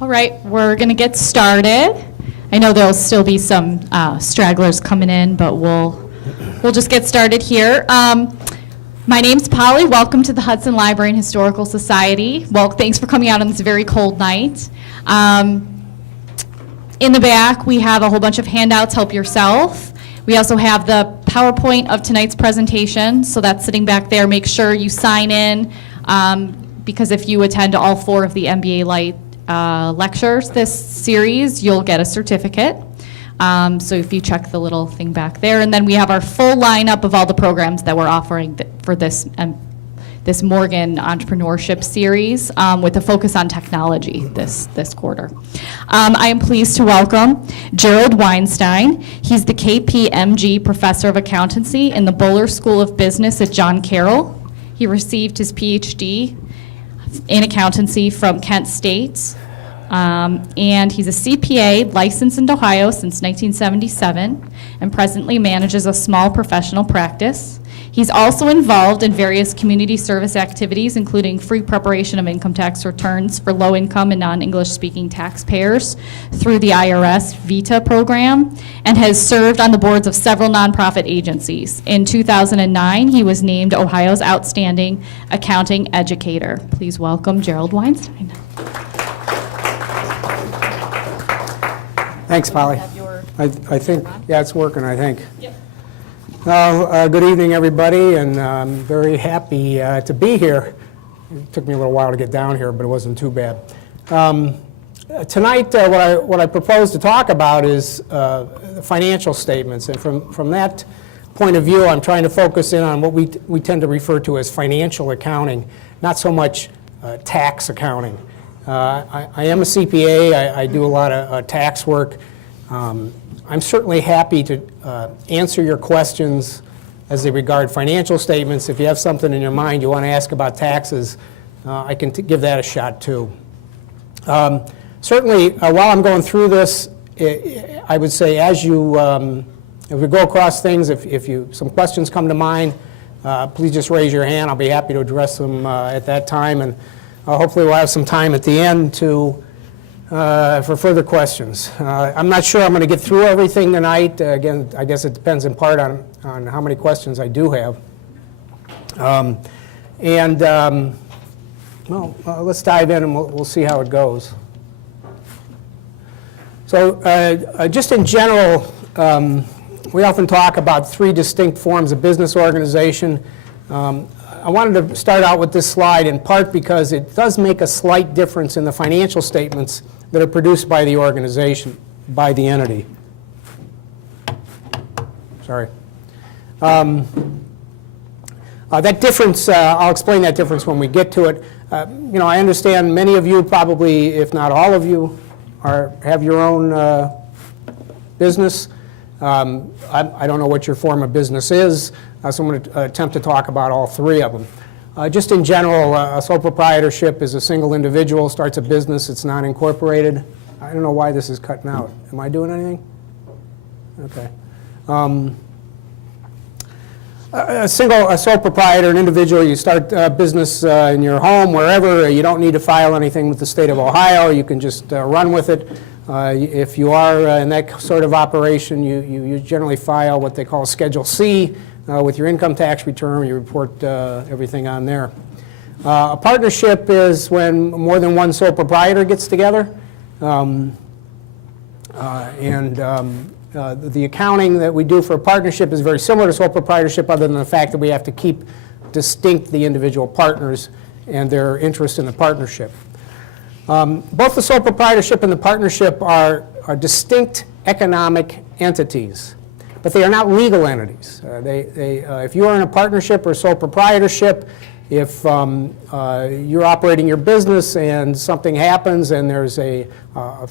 All right, we're going to get started. I know there'll still be some stragglers coming in, but we'll just get started here. My name's Polly. Welcome to the Hudson Library and Historical Society. Well, thanks for coming out on this very cold night. In the back, we have a whole bunch of handouts, help yourself. We also have the PowerPoint of tonight's presentation, so that's sitting back there. Make sure you sign in, because if you attend all 4 of the MBA Lite lectures this series, you'll get a certificate. So if you check the little thing back there, and then we have our full lineup of all the programs that we're offering for this Morgan Entrepreneurship Series with a focus on technology this quarter. I am pleased to welcome Gerald Weinstein. He's the KPMG Professor of Accountancy in the Buller School of Business at John Carroll. He received his PhD in accountancy from Kent State. And he's a CPA licensed in Ohio since 1977 and presently manages a small professional practice. He's also involved in various community service activities, including free preparation of income tax returns for low-income and non-English speaking taxpayers through the IRS VITA program, and has served on the boards of several nonprofit agencies. In 2009, he was named Ohio's Outstanding Accounting Educator. Please welcome Gerald Weinstein. Thanks, Polly. I think, yeah, it's working, I think. Yep. Good evening, everybody, and I'm very happy to be here. It took me a little while to get down here, but it wasn't too bad. Tonight, what I propose to talk about is the financial statements, and from that point of view, I'm trying to focus in on what we tend to refer to as financial accounting, not so much tax accounting. I am a CPA. I do a lot of tax work. I'm certainly happy to answer your questions as they regard financial statements. If you have something in your mind you want to ask about taxes, I can give that a shot too. Certainly, while I'm going through this, I would say as if we go across things, if some questions come to mind, please just raise your hand. I'll be happy to address them at that time. And hopefully we'll have some time at the end for further questions. I'm not sure I'm going to get through everything tonight. Again, I guess it depends in part on how many questions I do have. Let's dive in and we'll see how it goes. So just in general, we often talk about 3 distinct forms of business organization. I wanted to start out with this slide in part because it does make a slight difference in the financial statements that are produced by the organization, by the entity. Sorry. That difference, I'll explain that difference when we get to it. I understand many of you probably, if not all of you, have your own business. I don't know what your form of business is. So I'm going to attempt to talk about all 3 of them. Just in general, a sole proprietorship is a single individual, starts a business, it's non-incorporated. I don't know why this is cutting out. Am I doing anything? Okay. A sole proprietor, an individual, you start a business in your home, wherever. You don't need to file anything with the state of Ohio. You can just run with it. If you are in that sort of operation, you generally file what they call Schedule C with your income tax return. You report everything on there. A partnership is when more than one sole proprietor gets together. The accounting that we do for a partnership is very similar to sole proprietorship, other than the fact that we have to keep distinct the individual partners and their interest in the partnership. Both the sole proprietorship and the partnership are distinct economic entities, but they are not legal entities. If you are in a partnership or sole proprietorship, if you're operating your business and something happens and there's for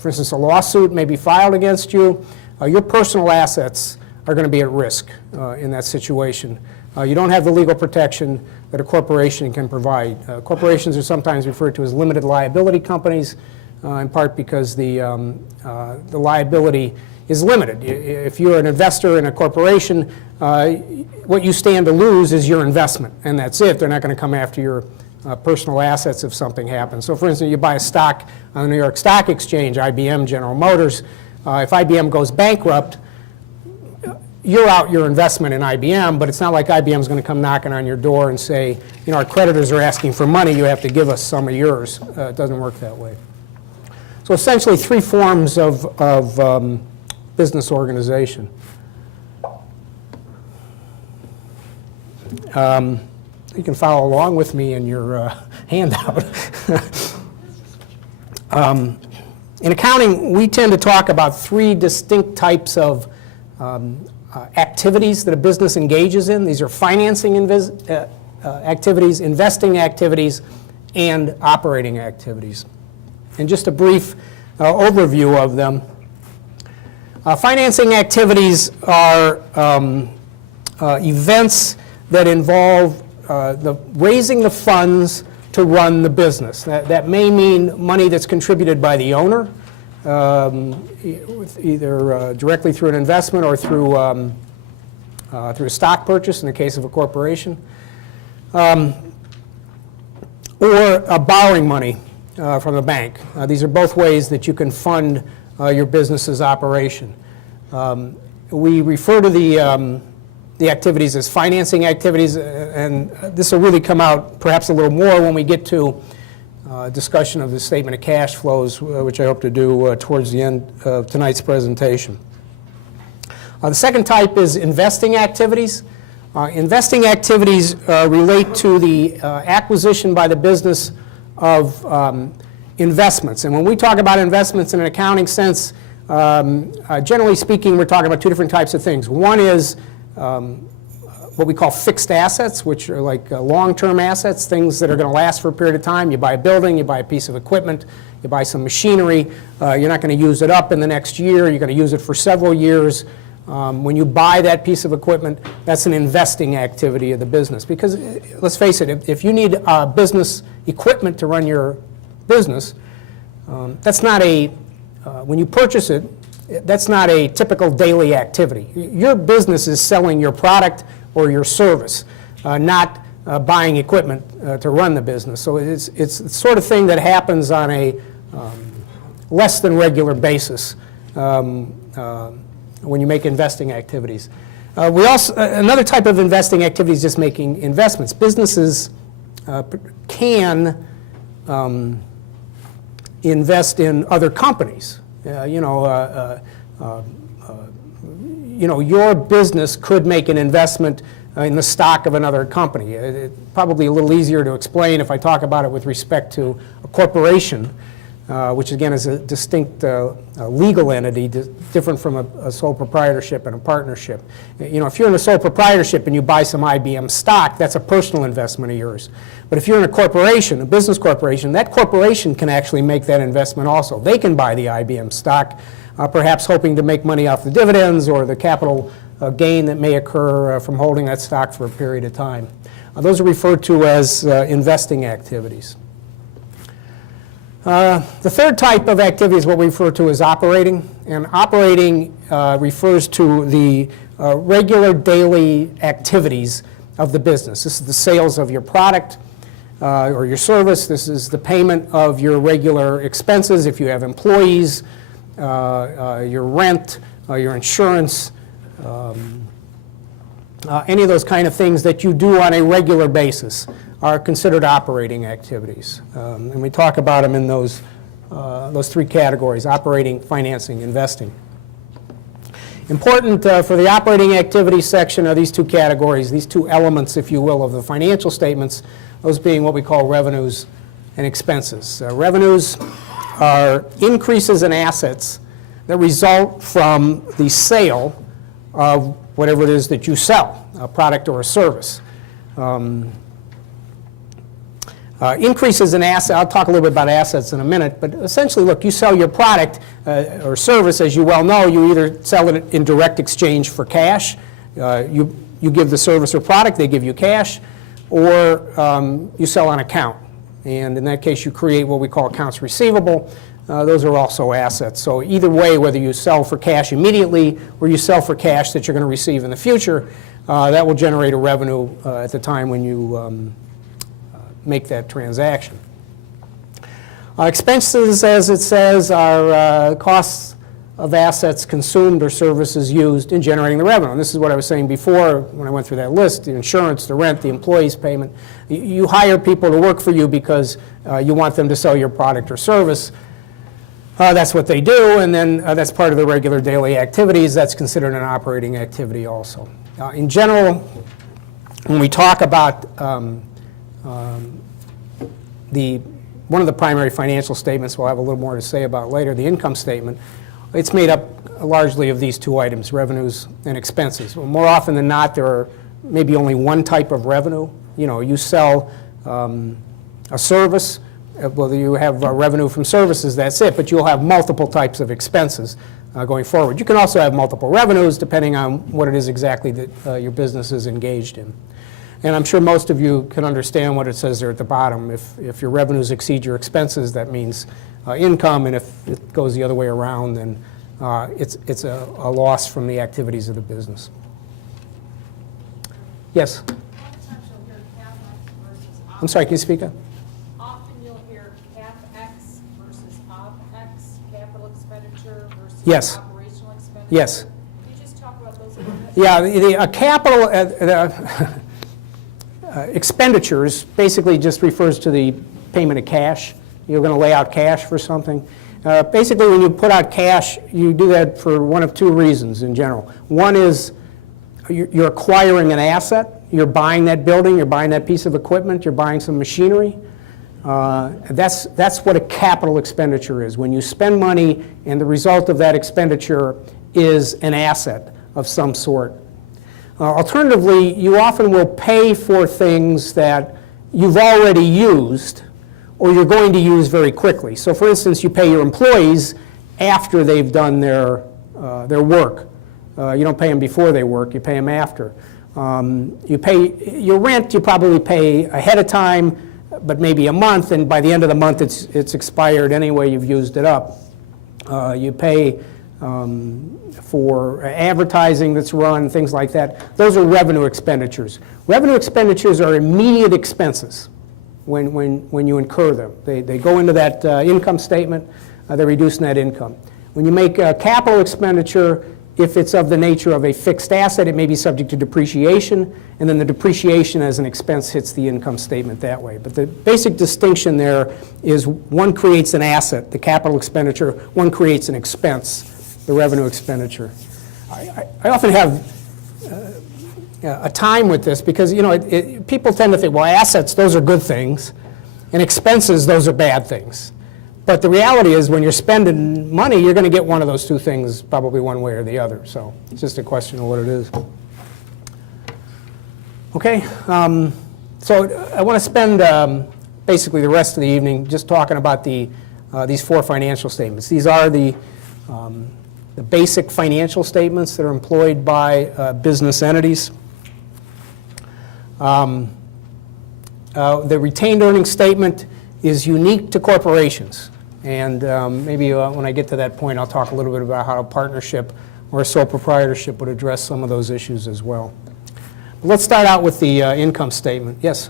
instance, a lawsuit may be filed against you, your personal assets are going to be at risk in that situation. You don't have the legal protection that a corporation can provide. Corporations are sometimes referred to as limited liability companies, in part because the liability is limited. If you're an investor in a corporation, what you stand to lose is your investment, and that's it. They're not going to come after your personal assets if something happens. So for instance, you buy a stock on the New York Stock Exchange, IBM, General Motors. If IBM goes bankrupt, you're out your investment in IBM, but it's not like IBM is going to come knocking on your door and say, you know, our creditors are asking for money, you have to give us some of yours. It doesn't work that way. So essentially 3 forms of business organization. You can follow along with me in your handout. In accounting, we tend to talk about 3 distinct types of activities that a business engages in. These are financing activities, investing activities, and operating activities. And just a brief overview of them. Financing activities are events that involve raising the funds to run the business. That may mean money that's contributed by the owner, either directly through an investment or through a stock purchase in the case of a corporation, or borrowing money from a bank. These are both ways that you can fund your business's operation. We refer to the activities as financing activities, and this will really come out perhaps a little more when we get to discussion of the statement of cash flows, which I hope to do towards the end of tonight's presentation. The second type is investing activities. Investing activities relate to the acquisition by the business of investments. And when we talk about investments in an accounting sense, generally speaking, we're talking about 2 different types of things. One is what we call fixed assets, which are like long-term assets, things that are going to last for a period of time. You buy a building, you buy a piece of equipment, you buy some machinery. You're not going to use it up in the next year. You're going to use it for several years. When you buy that piece of equipment, that's an investing activity of the business. Because let's face it, if you need business equipment to run your business, that's not when you purchase it, that's not a typical daily activity. Your business is selling your product or your service, not buying equipment to run the business. So it's the sort of thing that happens on a less than regular basis when you make investing activities. Another type of investing activity is just making investments. Businesses can invest in other companies. Your business could make an investment in the stock of another company. It's probably a little easier to explain if I talk about it with respect to a corporation, which again is a distinct legal entity, different from a sole proprietorship and a partnership. If you're in a sole proprietorship and you buy some IBM stock, that's a personal investment of yours. But if you're in a corporation, a business corporation, that corporation can actually make that investment also. They can buy the IBM stock, perhaps hoping to make money off the dividends or the capital gain that may occur from holding that stock for a period of time. Those are referred to as investing activities. The third type of activity is what we refer to as operating. And operating refers to the regular daily activities of the business. This is the sales of your product or your service. This is the payment of your regular expenses if you have employees, your rent, your insurance, any of those kind of things that you do on a regular basis are considered operating activities. And we talk about them in those 3 categories: operating, financing, investing. Important for the operating activities section are these 2 categories, these 2 elements, if you will, of the financial statements, those being what we call revenues and expenses. Revenues are increases in assets that result from the sale of whatever it is that you sell, a product or a service. Increases in assets, I'll talk a little bit about assets in a minute, but essentially, look, you sell your product or service, as you well know, you either sell it in direct exchange for cash, you give the service or product, they give you cash, or you sell on account. And in that case, you create what we call accounts receivable. Those are also assets. So either way, whether you sell for cash immediately or you sell for cash that you're going to receive in the future, that will generate a revenue at the time when you make that transaction. Expenses, as it says, are costs of assets consumed or services used in generating the revenue. And this is what I was saying before when I went through that list: the insurance, the rent, the employee's payment. You hire people to work for you because you want them to sell your product or service. That's what they do, and then that's part of the regular daily activities. That's considered an operating activity also. In general, when we talk about one of the primary financial statements, we'll have a little more to say about later, the income statement, it's made up largely of these two items, revenues and expenses. Well, more often than not, there are maybe only one type of revenue. You know, you sell a service, well, you have revenue from services, that's it, but you'll have multiple types of expenses going forward. You can also have multiple revenues depending on what it is exactly that your business is engaged in. And I'm sure most of you can understand what it says there at the bottom. If your revenues exceed your expenses, that means income, and if it goes the other way around, then it's a loss from the activities of the business. Yes? I'm sorry, can you speak up? Often you'll hear CapEx versus OpEx, capital expenditure versus Yes. operational expenditure. Yes. Can you just talk about those a little bit? Yeah, capital expenditures basically just refers to the payment of cash. You're going to lay out cash for something. Basically, when you put out cash, you do that for one of two reasons in general. One is you're acquiring an asset. You're buying that building. You're buying that piece of equipment. You're buying some machinery. That's what a capital expenditure is. When you spend money and the result of that expenditure is an asset of some sort. Alternatively, you often will pay for things that you've already used or you're going to use very quickly. So for instance, you pay your employees after they've done their work. You don't pay them before they work, you pay them after. You pay your rent, you probably pay ahead of time, but maybe a month, and by the end of the month it's expired anyway, you've used it up. You pay for advertising that's run, things like that. Those are revenue expenditures. Revenue expenditures are immediate expenses when you incur them. They go into that income statement, they reduce net income. When you make a capital expenditure, if it's of the nature of a fixed asset, it may be subject to depreciation, and then the depreciation as an expense hits the income statement that way. But the basic distinction there is one creates an asset, the capital expenditure, one creates an expense, the revenue expenditure. I often have a time with this because, you know, people tend to think, well, assets, those are good things, and expenses, those are bad things. But the reality is when you're spending money, you're going to get one of those two things probably one way or the other. So it's just a question of what it is. Okay, so I want to spend basically the rest of the evening just talking about these four financial statements. These are the basic financial statements that are employed by business entities. The retained earnings statement is unique to corporations. And maybe when I get to that point, I'll talk a little bit about how a partnership or a sole proprietorship would address some of those issues as well. But let's start out with the income statement. Yes?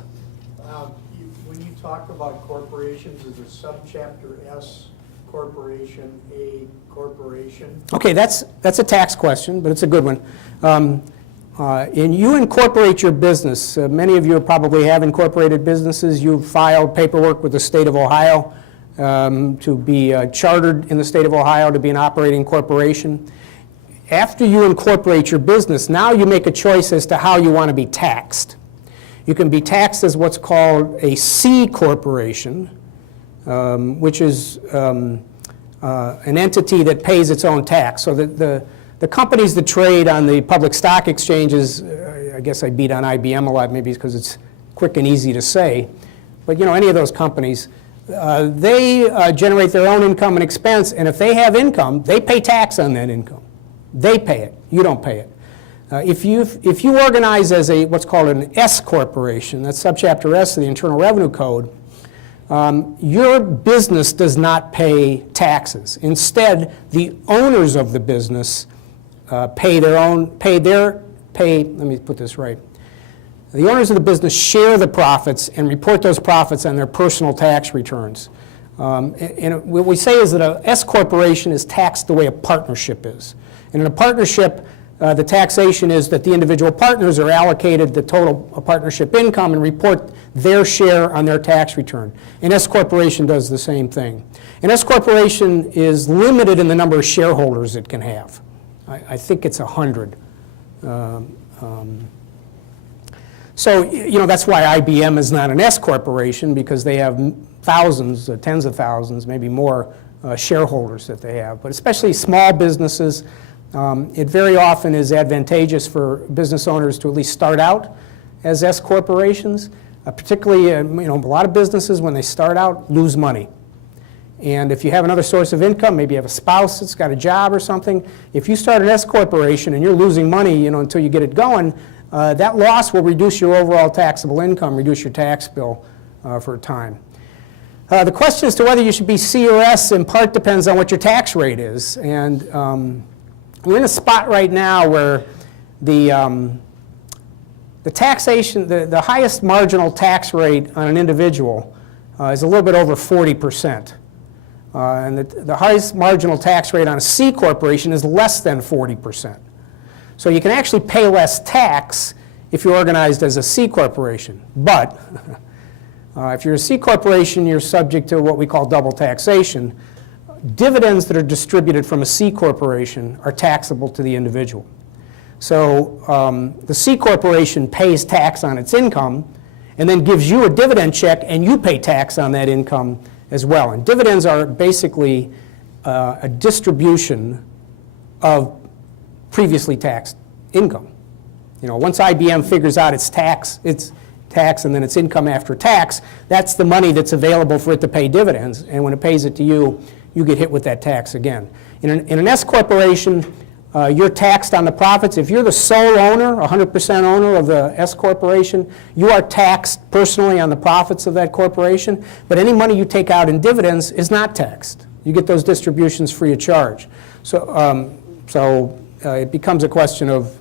When you talk about corporations, is it subchapter S, corporation, A, corporation? Okay, that's a tax question, but it's a good one. And you incorporate your business. Many of you probably have incorporated businesses. You've filed paperwork with the state of Ohio to be chartered in the state of Ohio to be an operating corporation. After you incorporate your business, now you make a choice as to how you want to be taxed. You can be taxed as what's called a C corporation, which is an entity that pays its own tax. So the companies that trade on the public stock exchanges, I guess I beat on IBM a lot, maybe because it's quick and easy to say, but you know, any of those companies, they generate their own income and expense, and if they have income, they pay tax on that income. They pay it. You don't pay it. If you organize as what's called an S corporation, that's subchapter S of the Internal Revenue Code, your business does not pay taxes. Instead, the owners of the business let me put this right. The owners of the business share the profits and report those profits on their personal tax returns. And what we say is that an S corporation is taxed the way a partnership is. And in a partnership, the taxation is that the individual partners are allocated the total partnership income and report their share on their tax return. An S corporation does the same thing. An S corporation is limited in the number of shareholders it can have. I think it's 100. So, you know, that's why IBM is not an S corporation, because they have thousands, tens of thousands, maybe more shareholders that they have. But especially small businesses, it very often is advantageous for business owners to at least start out as S corporations. Particularly, you know, a lot of businesses, when they start out, lose money. And if you have another source of income, maybe you have a spouse that's got a job or something, if you start an S corporation and you're losing money, you know, until you get it going, that loss will reduce your overall taxable income, reduce your tax bill for a time. The question as to whether you should be C or S in part depends on what your tax rate is. And we're in a spot right now where the taxation, the highest marginal tax rate on an individual is a little bit over 40%. And the highest marginal tax rate on a C corporation is less than 40%. So you can actually pay less tax if you're organized as a C corporation. But if you're a C corporation, you're subject to what we call double taxation. Dividends that are distributed from a C corporation are taxable to the individual. So the C corporation pays tax on its income and then gives you a dividend check, and you pay tax on that income as well. And dividends are basically a distribution of previously taxed income. You know, once IBM figures out its tax and then its income after tax, that's the money that's available for it to pay dividends. And when it pays it to you, you get hit with that tax again. In an S corporation, you're taxed on the profits. If you're the sole owner, 100% owner of the S corporation, you are taxed personally on the profits of that corporation, but any money you take out in dividends is not taxed. You get those distributions free of charge. So, it becomes a question of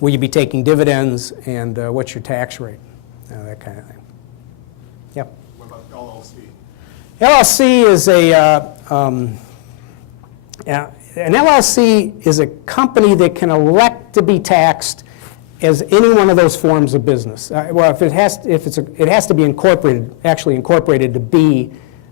will you be taking dividends, and what's your tax rate, that kind of thing. Yep. What about LLC? LLC is an LLC is a company that can elect to be taxed as any one of those forms of business. Well, it has to be incorporated, actually incorporated to be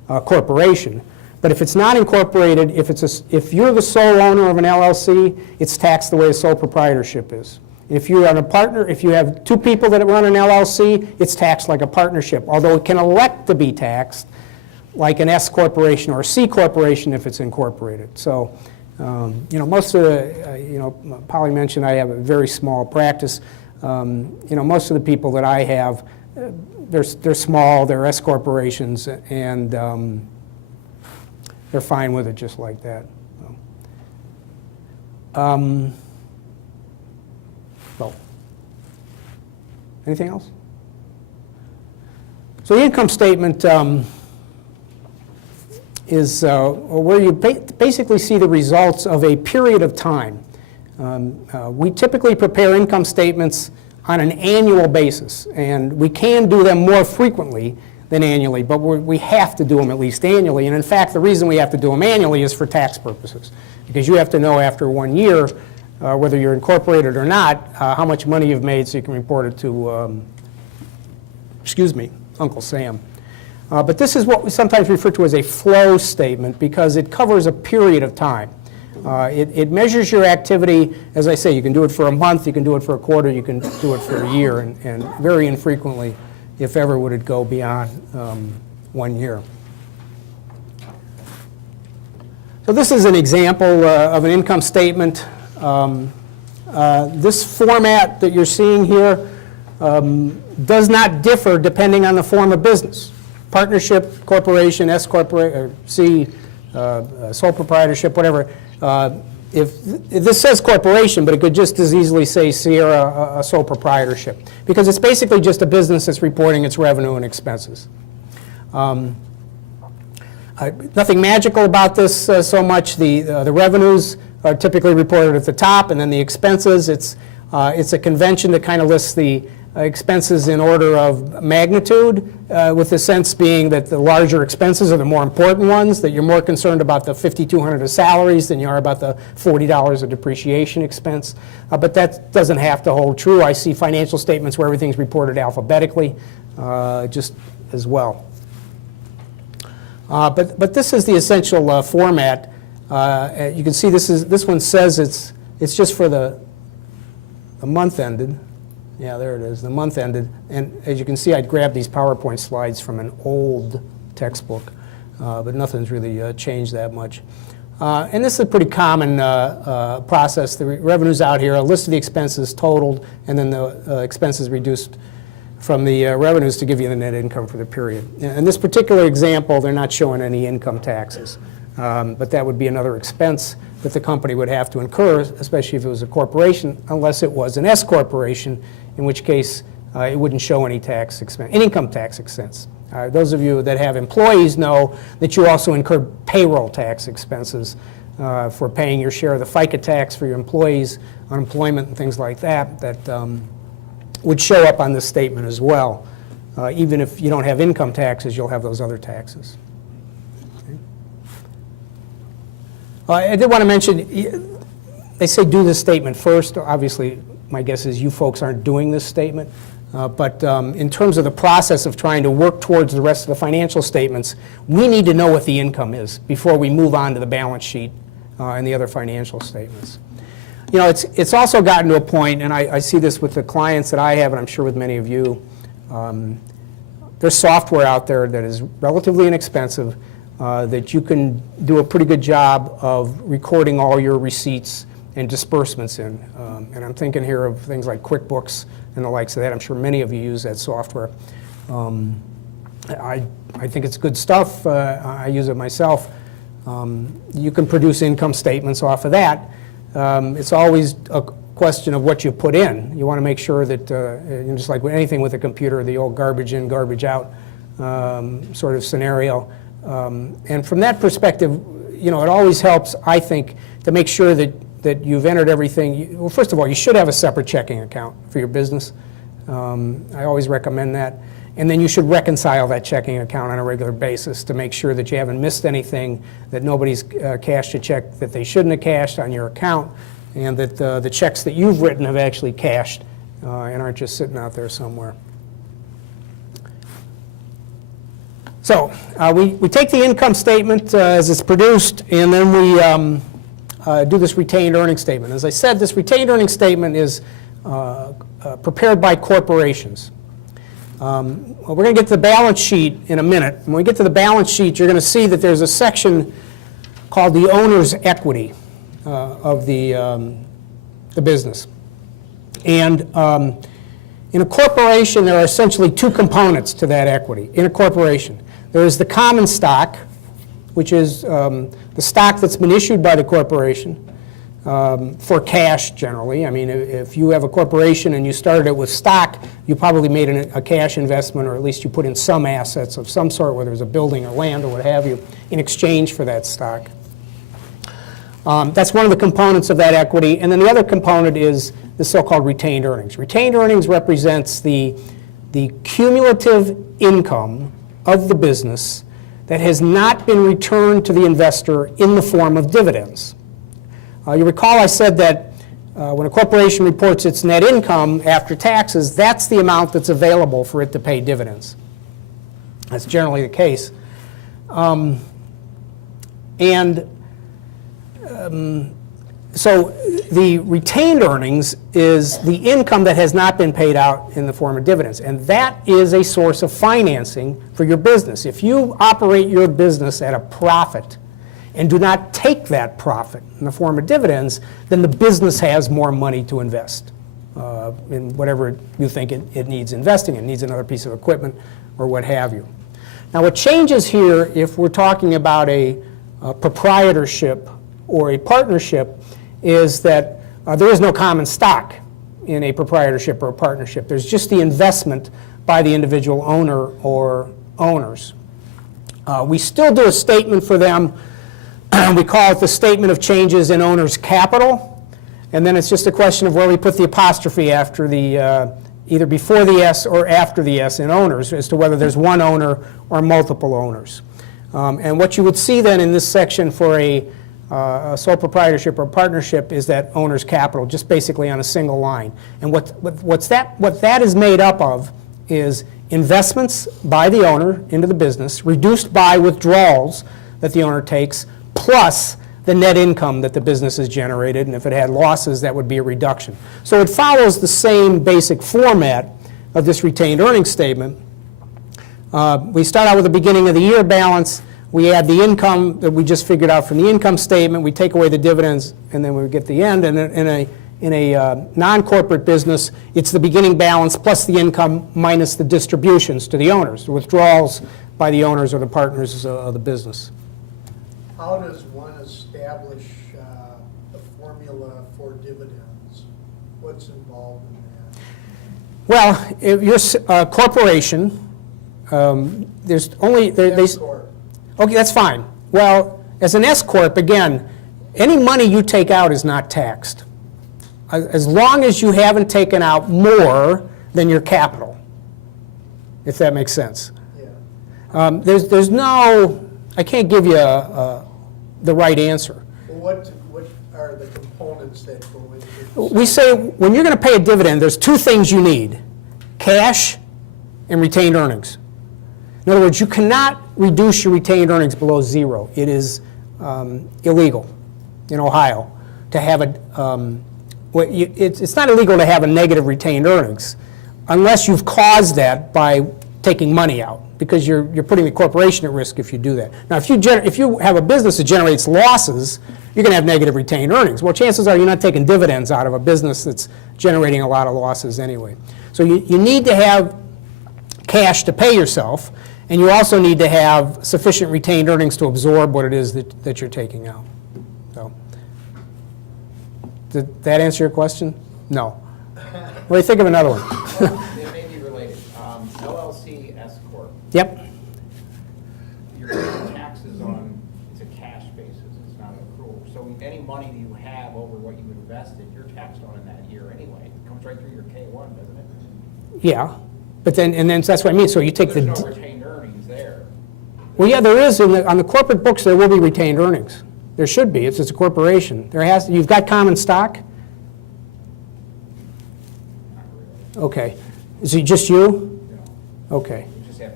a corporation. But if it's not incorporated, if you're the sole owner of an LLC, it's taxed the way a sole proprietorship is. If you are a partner, if you have two people that run an LLC, it's taxed like a partnership, although it can elect to be taxed like an S corporation or a C corporation if it's incorporated. So, you know, most of the, you know, Polly mentioned I have a very small practice. You know, most of the people that I have, they're small, they're S corporations, and they're fine with it just like that. So, anything else? So the income statement is where you basically see the results of a period of time. We typically prepare income statements on an annual basis, and we can do them more frequently than annually, but we have to do them at least annually. And in fact, the reason we have to do them annually is for tax purposes, because you have to know after 1 year, whether you're incorporated or not, how much money you've made so you can report it to, Uncle Sam. But this is what we sometimes refer to as a flow statement, because it covers a period of time. It measures your activity. As I say, you can do it for a month, you can do it for a quarter, you can do it for a year, and very infrequently, if ever, would it go beyond 1 year. So this is an example of an income statement. This format that you're seeing here does not differ depending on the form of business. Partnership, corporation, S corporation, C, sole proprietorship, whatever. If this says corporation, but it could just as easily say Sierra, a sole proprietorship, because it's basically just a business that's reporting its revenue and expenses. Nothing magical about this so much. The revenues are typically reported at the top, and then the expenses. It's It's a convention that kind of lists the expenses in order of magnitude, with the sense being that the larger expenses are the more important ones, that you're more concerned about the $5,200 of salaries than you are about the $40 of depreciation expense. But that doesn't have to hold true. I see financial statements where everything's reported alphabetically, just as well. But this is the essential format. You can see this one says it's just for the month ended. Yeah, there it is, the month ended. And as you can see, I'd grabbed these PowerPoint slides from an old textbook, but nothing's really changed that much. And this is a pretty common process. The revenue's out here, a list of the expenses totaled, and then the expenses reduced from the revenues to give you the net income for the period. In this particular example, they're not showing any income taxes, but that would be another expense that the company would have to incur, especially if it was a corporation, unless it was an S corporation, in which case it wouldn't show any tax expense, any income tax expense. Those of you that have employees know that you also incur payroll tax expenses for paying your share of the FICA tax for your employees, unemployment and things like that, that would show up on this statement as well. Even if you don't have income taxes, you'll have those other taxes. Okay. I did want to mention, they say do this statement first. Obviously, my guess is you folks aren't doing this statement. But in terms of the process of trying to work towards the rest of the financial statements, we need to know what the income is before we move on to the balance sheet and the other financial statements. You know, it's also gotten to a point, and I see this with the clients that I have, and I'm sure with many of you, there's software out there that is relatively inexpensive that you can do a pretty good job of recording all your receipts and disbursements in. And I'm thinking here of things like QuickBooks and the likes of that. I'm sure many of you use that software. I think it's good stuff. I use it myself. You can produce income statements off of that. It's always a question of what you put in. You want to make sure that, just like with anything with a computer, the old garbage in, garbage out sort of scenario. And from that perspective, you know, it always helps, I think, to make sure that you've entered everything. Well, first of all, you should have a separate checking account for your business. I always recommend that. And then you should reconcile that checking account on a regular basis to make sure that you haven't missed anything, that nobody's cashed a check that they shouldn't have cashed on your account, and that the checks that you've written have actually cashed and aren't just sitting out there somewhere. So we take the income statement as it's produced, and then we do this retained earnings statement. As I said, this retained earnings statement is prepared by corporations. We're going to get to the balance sheet in a minute. When we get to the balance sheet, you're going to see that there's a section called the owner's equity of the business. And in a corporation, there are essentially two components to that equity. In a corporation, there is the common stock, which is the stock that's been issued by the corporation for cash generally. I mean, if you have a corporation and you started it with stock, you probably made a cash investment, or at least you put in some assets of some sort, whether it's a building or land or what have you, in exchange for that stock. That's one of the components of that equity. And then the other component is the so-called retained earnings. Retained earnings represents the cumulative income of the business that has not been returned to the investor in the form of dividends. You recall I said that when a corporation reports its net income after taxes, that's the amount that's available for it to pay dividends. That's generally the case. So the retained earnings is the income that has not been paid out in the form of dividends. And that is a source of financing for your business. If you operate your business at a profit and do not take that profit in the form of dividends, then the business has more money to invest in whatever you think it needs investing in. It needs another piece of equipment or what have you. Now what changes here, if we're talking about a proprietorship or a partnership, is that there is no common stock in a proprietorship or a partnership. There's just the investment by the individual owner or owners. We still do a statement for them. We call it the Statement of Changes in Owner's Capital. And then it's just a question of where we put the apostrophe after the, either before the S or after the S in owners, as to whether there's one owner or multiple owners. And what you would see then in this section for a sole proprietorship or partnership is that owner's capital, just basically on a single line. And what that is made up of is investments by the owner into the business, reduced by withdrawals that the owner takes, plus the net income that the business has generated, and if it had losses, that would be a reduction. So it follows the same basic format of this retained earnings statement. We start out with the beginning of the year balance. We add the income that we just figured out from the income statement. We take away the dividends, and then we get the end. And in a non-corporate business, it's the beginning balance plus the income minus the distributions to the owners, the withdrawals by the owners or the partners of the business. How does one establish the formula for dividends? What's involved in that? Well, if you're a corporation, there's only... S-corp. Okay, that's fine. Well, as an S-corp, again, any money you take out is not taxed, as long as you haven't taken out more than your capital, if that makes sense. Yeah. There's no, I can't give you the right answer. Well, what are the components that go into it? We say when you're going to pay a dividend, there's two things you need: cash and retained earnings. In other words, you cannot reduce your retained earnings below zero. It is illegal in Ohio to have a, it's not illegal to have a negative retained earnings unless you've caused that by taking money out, because you're putting the corporation at risk if you do that. Now, if you have a business that generates losses, you're going to have negative retained earnings. Well, chances are you're not taking dividends out of a business that's generating a lot of losses anyway. So you need to have cash to pay yourself, and you also need to have sufficient retained earnings to absorb what it is that you're taking out. So, did that answer your question? No. What do you think of another one? It may be related. LLC S Corp. Yep. You're paying taxes on, it's a cash basis, it's not an accrual. So any money that you have over what you invested, you're taxed on in that year anyway. It comes right through your K-1, doesn't it? Yeah. But then that's what I mean. So you take There's no retained earnings there. Well, yeah, there is. On the corporate books, there will be retained earnings. There should be. It's a corporation. You've got common stock? Not really. Okay. Is it just you? No. Okay. You just have,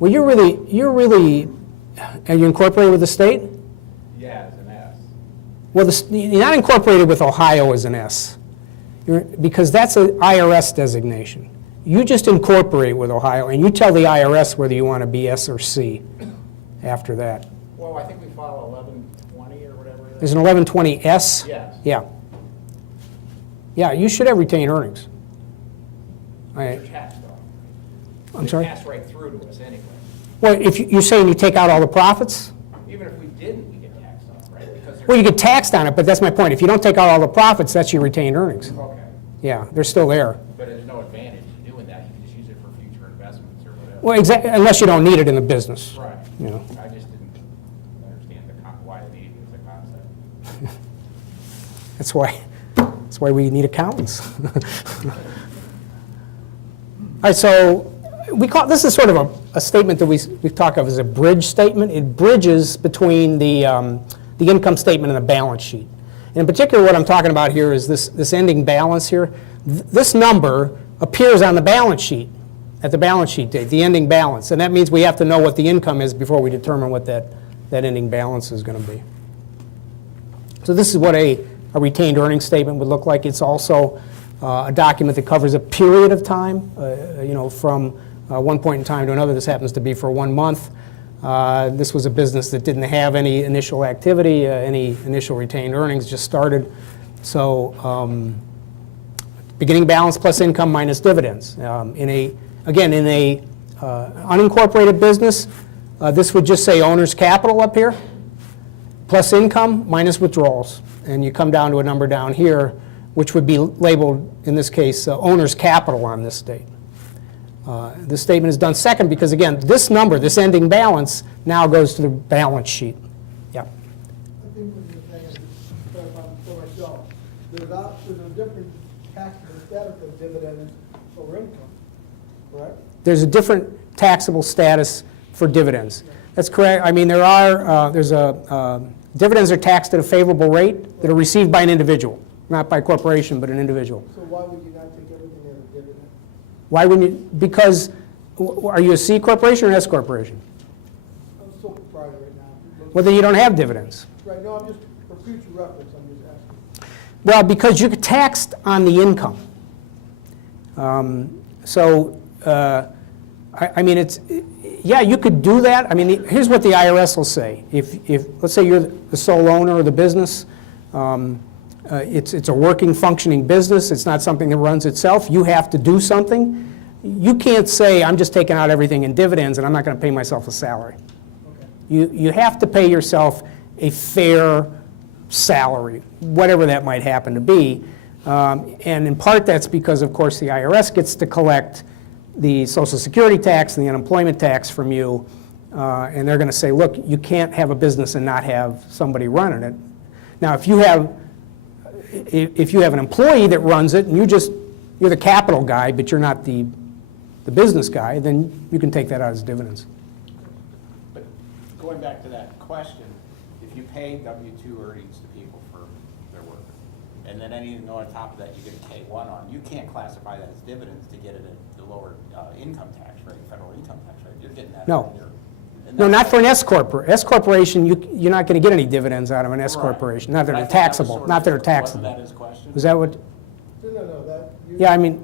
Well, you're really, are you incorporated with the state? yeah, as an S. Well, you're not incorporated with Ohio as an S, because that's an IRS designation. You just incorporate with Ohio, and you tell the IRS whether you want to be S or C after that. Well, I think we file 1120 or whatever it There's is. an 1120S? Yes. Yeah. Yeah, you should have retained earnings. You're taxed on. I'm sorry? They pass right through to us anyway. Well, if you're saying you take out all the profits? Even if we didn't, we get taxed on, right? Because Well, you get taxed on it, but that's my point. If you don't take out all the profits, that's your retained earnings. okay. Yeah, they're still there. But there's no advantage in doing that. You can just use it for future investments or whatever. Well, exactly, unless you don't need it in the business. Right. You know. I just didn't understand why they needed it as a concept. That's why we need accountants. All right, so this is sort of a statement that we talk of as a bridge statement. It bridges between the income statement and the balance sheet. And in particular, what I'm talking about here is this ending balance here. This number appears on the balance sheet at the balance sheet date, the ending balance. And that means we have to know what the income is before we determine what that ending balance is going to be. So this is what a retained earnings statement would look like. It's also a document that covers a period of time, from one point in time to another. This happens to be for 1 month. This was a business that didn't have any initial activity, any initial retained earnings, just started. So beginning balance plus income minus dividends. In a unincorporated business, this would just say owner's capital up here, plus income minus withdrawals. And you come down to a number down here, which would be labeled, in this case, owner's capital on this date. This statement is done second because, again, this number, this ending balance, now goes to the balance sheet. Yeah. I think what you're saying is, for myself, there's a different taxable status of dividends over income, correct? There's a different taxable status for dividends. That's correct. I mean, dividends are taxed at a favorable rate that are received by an individual, not by a corporation, but an individual. So why would you not take everything as a dividend? Why wouldn't you? Because, are you a C corporation or an S corporation? I'm sole proprietor right now. Well, then you don't have dividends. Right, no, I'm just, for future reference, I'm just asking. Well, because you're taxed on the income. I mean, yeah, you could do that. I mean, here's what the IRS will say. If let's say you're the sole owner of the business, it's a working, functioning business. It's not something that runs itself. You have to do something. You can't say, I'm just taking out everything in dividends and I'm not going to pay myself a salary. Okay. You have to pay yourself a fair salary, whatever that might happen to be. And in part that's because, of course, the IRS gets to collect the Social Security tax and the unemployment tax from you, and they're going to say, look, you can't have a business and not have somebody running it. Now, if you have an employee that runs it and you're the capital guy, but you're not the business guy, then you can take that out as dividends. But going back to that question, if you pay W-2 earnings to people for their work, and then anything on top of that you get a K-1 on, you can't classify that as dividends to get it at the lower income tax rate, federal income tax rate. You're getting that. No. No, not for an S corporation. S corporation, you're not going to get any dividends out of an S corporation. Not that they're taxable. Not that they're taxable. Wasn't that his question? Is that what? No, that. Yeah, I mean,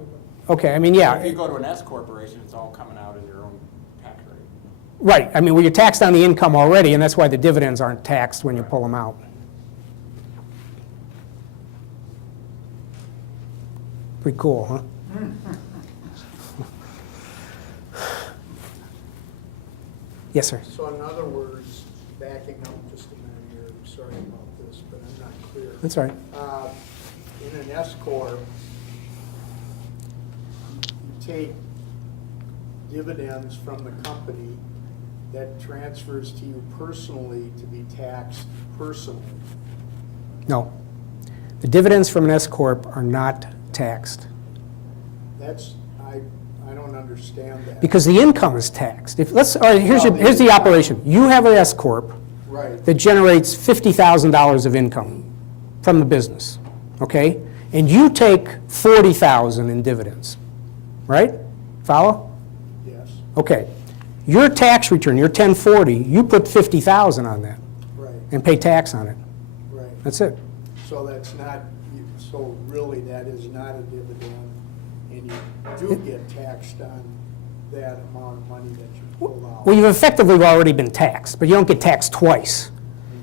okay. I mean, yeah. If you go to an S corporation, it's all coming out of your own tax rate. Right. I mean, well, you're taxed on the income already, and that's why the dividends aren't taxed when you pull them out. Pretty cool, huh? Yes, sir. So in other words, backing up just a minute here, I'm sorry about this, but I'm not clear. That's all right. In an S corp, you take dividends from the company that transfers to you personally to be taxed personally. No. The dividends from an S corp are not taxed. That's, I don't understand that. Because the income is taxed. All right, here's the operation. You have an S corp Right. that generates $50,000 of income from the business, okay? And you take $40,000 in dividends, right? Follow? Yes, Okay. Your tax return, your 1040, you put $50,000 on that right, and pay tax on it. right. That's it. So that's not, so really that is not a dividend, and you do get taxed on that amount of money that you pull out. Well, you've effectively already been taxed, but you don't get taxed twice.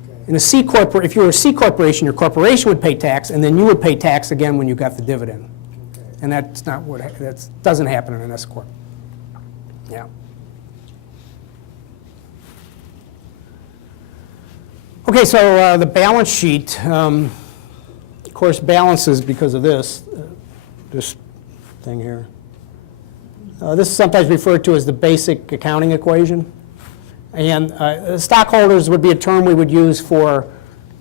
Okay. In a C corp, if you were a C corporation, your corporation would pay tax, and then you would pay tax again when you got the dividend. Okay. And that's not what, that doesn't happen in an S corp. Yeah. Okay, so the balance sheet, of course, balances because of this thing here. This is sometimes referred to as the basic accounting equation. And stockholders would be a term we would use for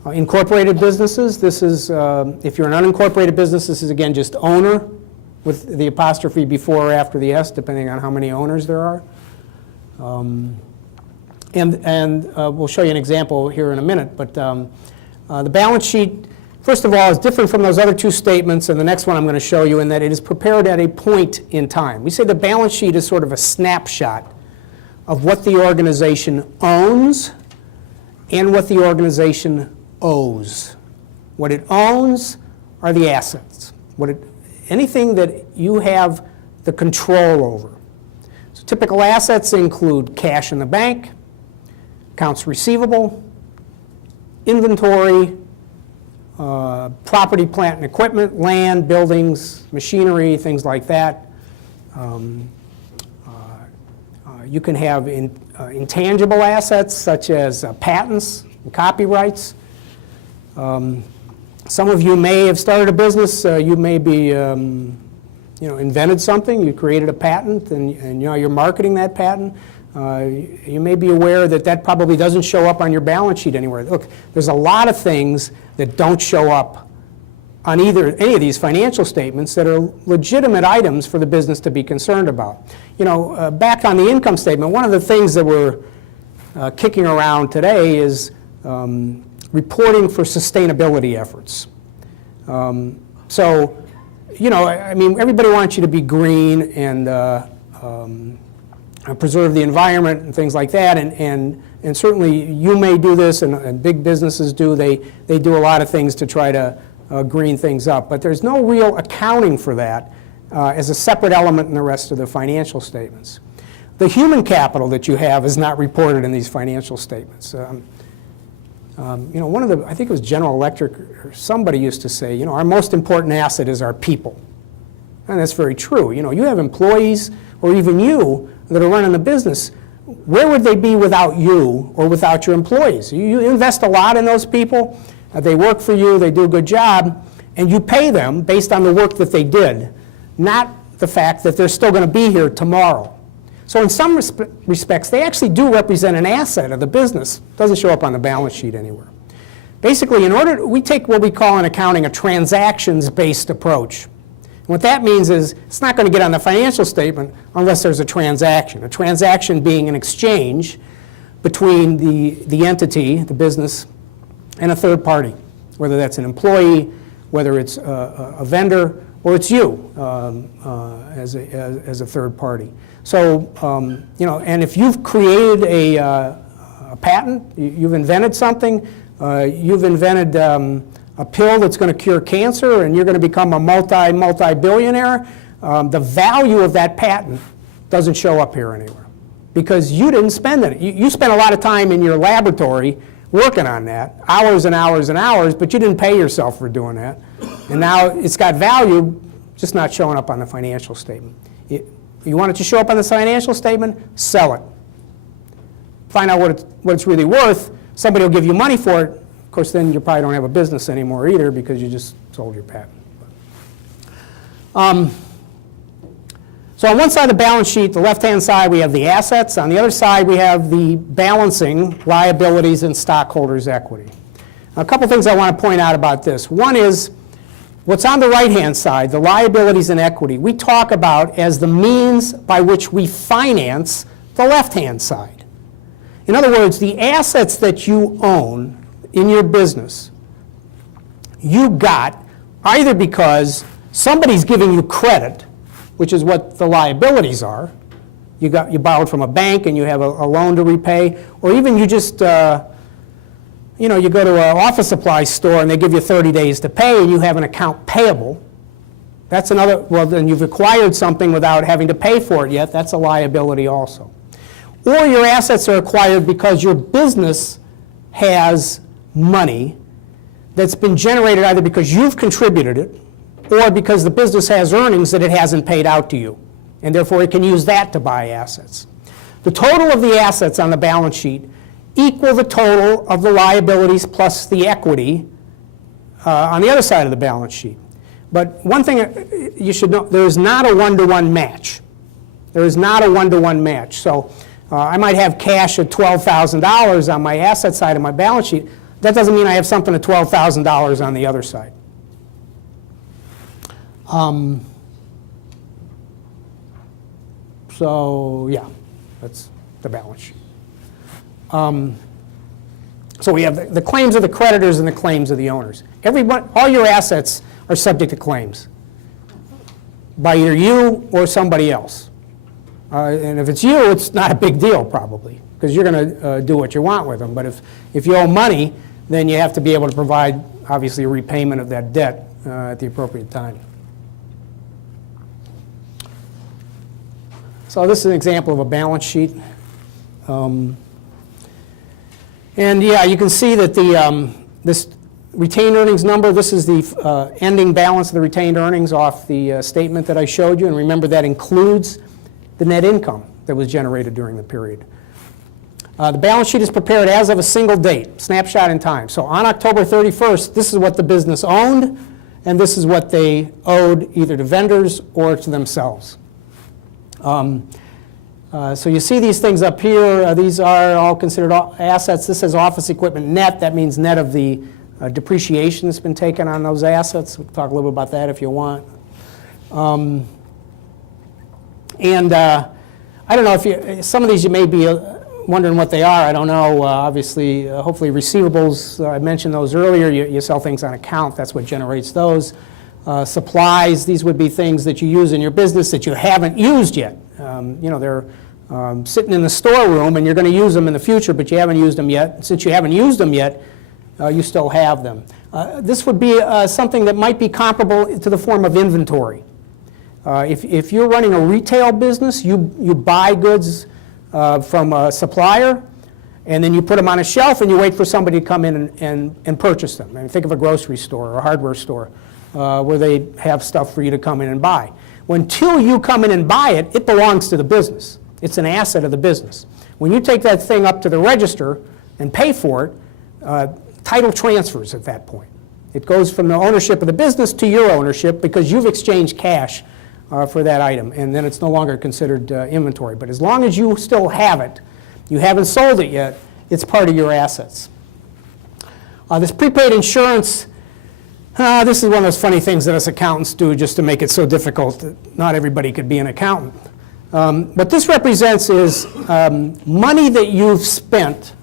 incorporated businesses. This is, if you're an unincorporated business, this is again just owner with the apostrophe before or after the S, depending on how many owners there are. And we'll show you an example here in a minute, but the balance sheet, first of all, is different from those other two statements, and the next one I'm going to show you in that it is prepared at a point in time. We say the balance sheet is sort of a snapshot of what the organization owns and what the organization owes. What it owns are the assets, anything that you have the control over. So typical assets include cash in the bank, accounts receivable, inventory, property, plant, and equipment, land, buildings, machinery, things like that. You can have intangible assets such as patents and copyrights. Some of you may have started a business. You may be, invented something. You created a patent, and you're marketing that patent. You may be aware that probably doesn't show up on your balance sheet anywhere. Look, there's a lot of things that don't show up on any of these financial statements that are legitimate items for the business to be concerned about. You know, back on the income statement, one of the things that we're kicking around today is reporting for sustainability efforts. So, you know, I mean, everybody wants you to be green and preserve the environment and things like that, and certainly you may do this, and big businesses do. They do a lot of things to try to green things up, but there's no real accounting for that as a separate element in the rest of the financial statements. The human capital that you have is not reported in these financial statements. You know, I think it was General Electric or somebody used to say, you know, our most important asset is our people. And that's very true. You know, you have employees or even you that are running the business. Where would they be without you or without your employees? You invest a lot in those people. They work for you, they do a good job, and you pay them based on the work that they did, not the fact that they're still going to be here tomorrow. So in some respects, they actually do represent an asset of the business. It doesn't show up on the balance sheet anywhere. Basically, we take what we call in accounting a transactions-based approach. And what that means is it's not going to get on the financial statement unless there's a transaction. A transaction being an exchange between the entity, the business, and a third party, whether that's an employee, whether it's a vendor, or it's you as a third party. So, you know, and if you've created a patent, you've invented something, you've invented a pill that's going to cure cancer, and you're going to become a multi-billionaire, the value of that patent doesn't show up here anywhere because you didn't spend it. You spent a lot of time in your laboratory working on that, hours and hours and hours, but you didn't pay yourself for doing that. And now it's got value, just not showing up on the financial statement. You want it to show up on the financial statement? Sell it. Find out what it's really worth. Somebody will give you money for it. Of course, then you probably don't have a business anymore either because you just sold your patent. So on one side of the balance sheet, the left-hand side, we have the assets. On the other side, we have the balancing liabilities and stockholders' equity. A couple things I want to point out about this. One is what's on the right-hand side, the liabilities and equity, we talk about as the means by which we finance the left-hand side. In other words, the assets that you own in your business, you got either because somebody's giving you credit, which is what the liabilities are. You borrowed from a bank and you have a loan to repay, or even you just, you know, you go to an office supply store and they give you 30 days to pay and you have an account payable. That's another, well, then you've acquired something without having to pay for it yet. That's a liability also. Or your assets are acquired because your business has money that's been generated either because you've contributed it or because the business has earnings that it hasn't paid out to you, and therefore it can use that to buy assets. The total of the assets on the balance sheet equal the total of the liabilities plus the equity on the other side of the balance sheet. But one thing you should know, there is not a one-to-one match. There is not a one-to-one match. So I might have cash at $12,000 on my asset side of my balance sheet. That doesn't mean I have something at $12,000 on the other side. So yeah, that's the balance sheet. So we have the claims of the creditors and the claims of the owners. All your assets are subject to claims by either you or somebody else. And if it's you, it's not a big deal probably, because you're going to do what you want with them. But if you owe money, then you have to be able to provide, obviously, a repayment of that debt at the appropriate time. So this is an example of a balance sheet. And yeah, you can see that this retained earnings number, this is the ending balance of the retained earnings off the statement that I showed you. And remember, that includes the net income that was generated during the period. The balance sheet is prepared as of a single date, snapshot in time. So on October 31st, this is what the business owned, and this is what they owed either to vendors or to themselves. So you see these things up here. These are all considered assets. This says office equipment net. That means net of the Depreciation's been taken on those assets. We'll talk a little bit about that if you want. I don't know if you, some of these you may be wondering what they are. I don't know. Obviously, hopefully receivables, I mentioned those earlier. You sell things on account. That's what generates those. Supplies, these would be things that you use in your business that you haven't used yet. They're sitting in the storeroom and you're going to use them in the future, but you haven't used them yet. Since you haven't used them yet, you still have them. This would be something that might be comparable to the form of inventory. If you're running a retail business, you buy goods from a supplier, and then you put them on a shelf and you wait for somebody to come in and purchase them. I mean, think of a grocery store or a hardware store where they have stuff for you to come in and buy. Until you come in and buy it, it belongs to the business. It's an asset of the business. When you take that thing up to the register and pay for it, title transfers at that point. It goes from the ownership of the business to your ownership because you've exchanged cash for that item, and then it's no longer considered inventory. But as long as you still have it, you haven't sold it yet, it's part of your assets. This prepaid insurance, this is one of those funny things that us accountants do just to make it so difficult that not everybody could be an accountant. What this represents is money that you've spent.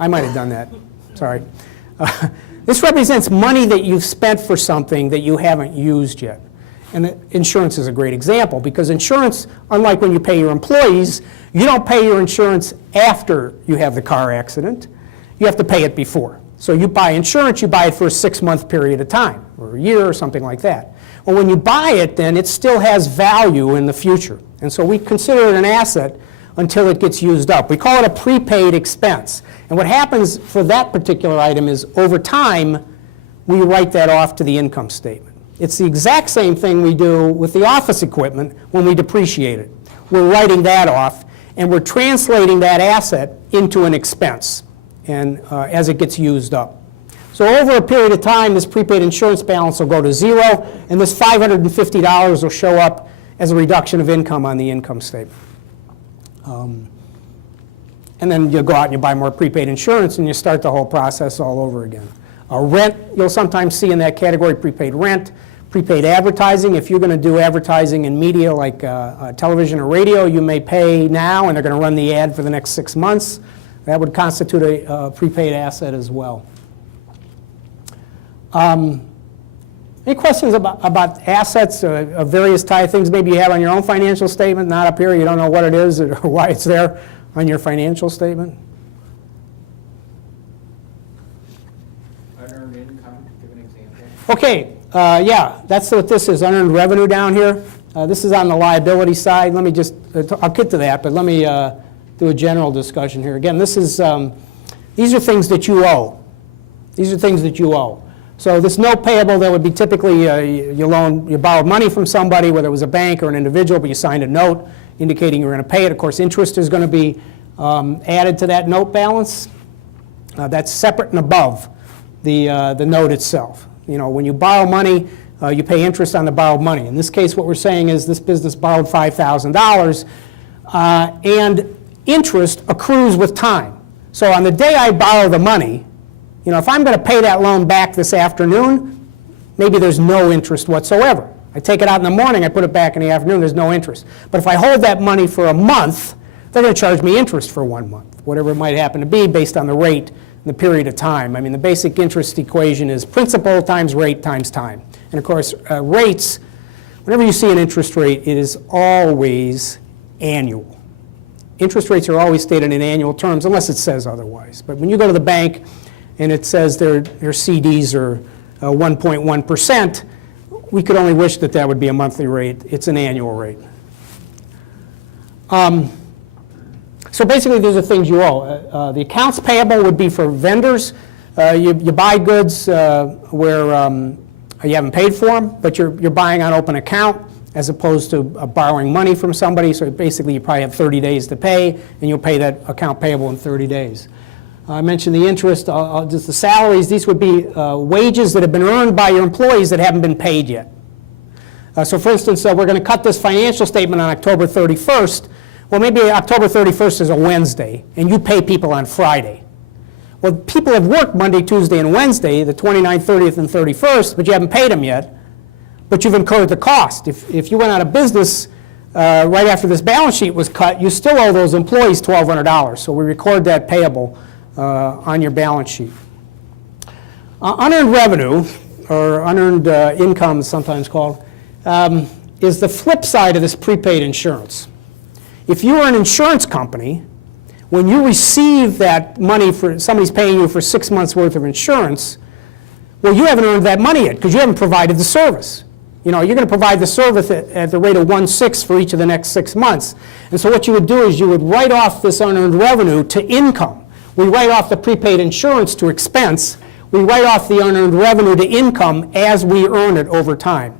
I might have done that, sorry. This represents money that you've spent for something that you haven't used yet. And insurance is a great example because insurance, unlike when you pay your employees, you don't pay your insurance after you have the car accident. You have to pay it before. So you buy insurance, you buy it for a 6-month period of time, or a year or something like that. Well, when you buy it, then it still has value in the future. And so we consider it an asset until it gets used up. We call it a prepaid expense. And what happens for that particular item is over time, we write that off to the income statement. It's the exact same thing we do with the office equipment when we depreciate it. We're writing that off, and we're translating that asset into an expense and as it gets used up. So over a period of time, this prepaid insurance balance will go to zero, and this $550 will show up as a reduction of income on the income statement. And then you'll go out and you buy more prepaid insurance and you start the whole process all over again. Rent, you'll sometimes see in that category prepaid rent, prepaid advertising. If you're going to do advertising in media like television or radio, you may pay now and they're going to run the ad for the next 6 months. That would constitute a prepaid asset as well. Any questions about assets of various type things maybe you have on your own financial statement, not up here, you don't know what it is or why it's there on your financial statement? Unearned income, give an example. Okay, yeah, that's what this is, unearned revenue down here. This is on the liability side. Let me just, I'll get to that, but let me do a general discussion here. Again, this is, these are things that you owe. These are things that you owe. So this note payable, that would be typically you borrowed money from somebody, whether it was a bank or an individual, but you signed a note indicating you were going to pay it. Of course, interest is going to be added to that note balance. That's separate and above the note itself. You know, when you borrow money, you pay interest on the borrowed money. In this case, what we're saying is this business borrowed $5,000, and interest accrues with time. So on the day I borrow the money, you know, if I'm going to pay that loan back this afternoon, maybe there's no interest whatsoever. I take it out in the morning, I put it back in the afternoon, there's no interest. But if I hold that money for a month, they're going to charge me interest for 1 month, whatever it might happen to be based on the rate and the period of time. I mean, the basic interest equation is principal times rate times time. And of course, rates, whenever you see an interest rate, it is always annual. Interest rates are always stated in annual terms unless it says otherwise. But when you go to the bank and it says their CDs are 1.1%, we could only wish that that would be a monthly rate. It's an annual rate. So basically, these are things you owe. The accounts payable would be for vendors. You buy goods where you haven't paid for them, but you're buying on open account as opposed to borrowing money from somebody. So basically, you probably have 30 days to pay, and you'll pay that account payable in 30 days. I mentioned the interest, just the salaries. These would be wages that have been earned by your employees that haven't been paid yet. So for instance, we're going to cut this financial statement on October 31st. Well, maybe October 31st is a Wednesday, and you pay people on Friday. Well, people have worked Monday, Tuesday, and Wednesday, the 29th, 30th, and 31st, but you haven't paid them yet, but you've incurred the cost. If you went out of business right after this balance sheet was cut, you still owe those employees $1,200, so we record that payable on your balance sheet. Unearned revenue, or unearned income sometimes called, is the flip side of this prepaid insurance. If you are an insurance company, when you receive that money for somebody's paying you for 6 months worth of insurance, well, you haven't earned that money yet because you haven't provided the service. You know, you're going to provide the service at the rate of 1/6 for each of the next 6 months. And so what you would do is you would write off this unearned revenue to income. We write off the prepaid insurance to expense. We write off the unearned revenue to income as we earn it over time.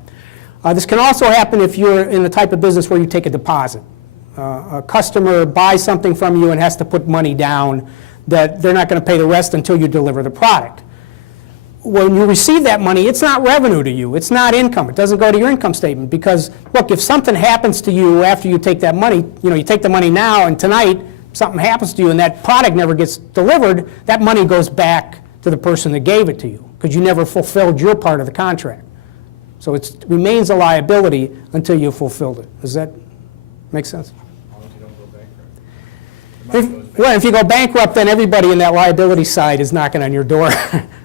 This can also happen if you're in the type of business where you take a deposit. A customer buys something from you and has to put money down that they're not going to pay the rest until you deliver the product. When you receive that money, it's not revenue to you. It's not income. It doesn't go to your income statement because, look, if something happens to you after you take that money, you know, you take the money now and tonight something happens to you and that product never gets delivered, that money goes back to the person that gave it to you because you never fulfilled your part of the contract. So it remains a liability until you fulfilled it. Does that make sense? As long as you don't go bankrupt. The money goes back. Well, if you go bankrupt, then everybody in that liability side is knocking on your door.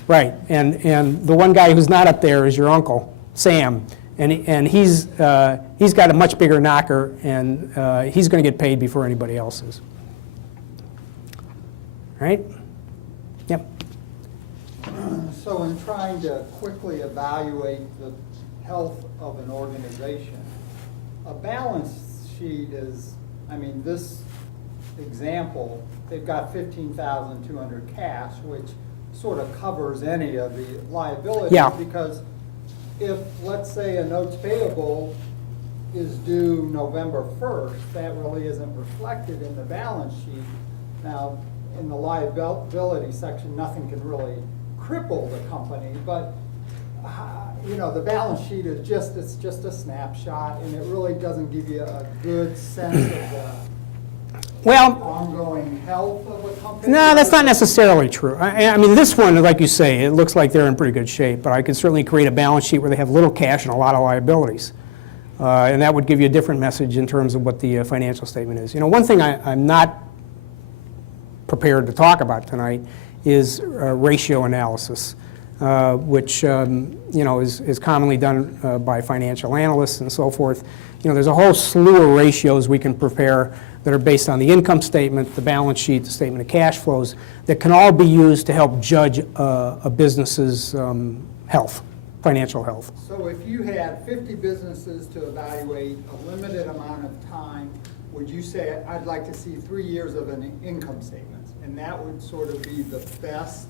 Right, and the one guy who's not up there is your uncle, Sam, and he's got a much bigger knocker, and he's going to get paid before anybody else is. Right? Yep. So in trying to quickly evaluate the health of an organization, a balance sheet is, I mean, this example, they've got 15,200 cash, which sort of covers any of the liabilities. Yeah. Because if, let's say, a notes payable is due November 1st, that really isn't reflected in the balance sheet. Now, in the liability section, nothing can really cripple the company, but you know, the balance sheet is it's just a snapshot, and it really doesn't give you a good sense of the ongoing health of a company. No, that's not necessarily true. I mean, this one, like you say, it looks like they're in pretty good shape, but I could certainly create a balance sheet where they have little cash and a lot of liabilities. And that would give you a different message in terms of what the financial statement is. You know, one thing I'm not prepared to talk about tonight is ratio analysis, which you know, is commonly done by financial analysts and so forth. You know, there's a whole slew of ratios we can prepare that are based on the income statement, the balance sheet, the statement of cash flows, that can all be used to help judge a business's health, financial health. So if you had 50 businesses to evaluate a limited amount of time, would you say, I'd like to see 3 years of an income statement? And that would sort of be the best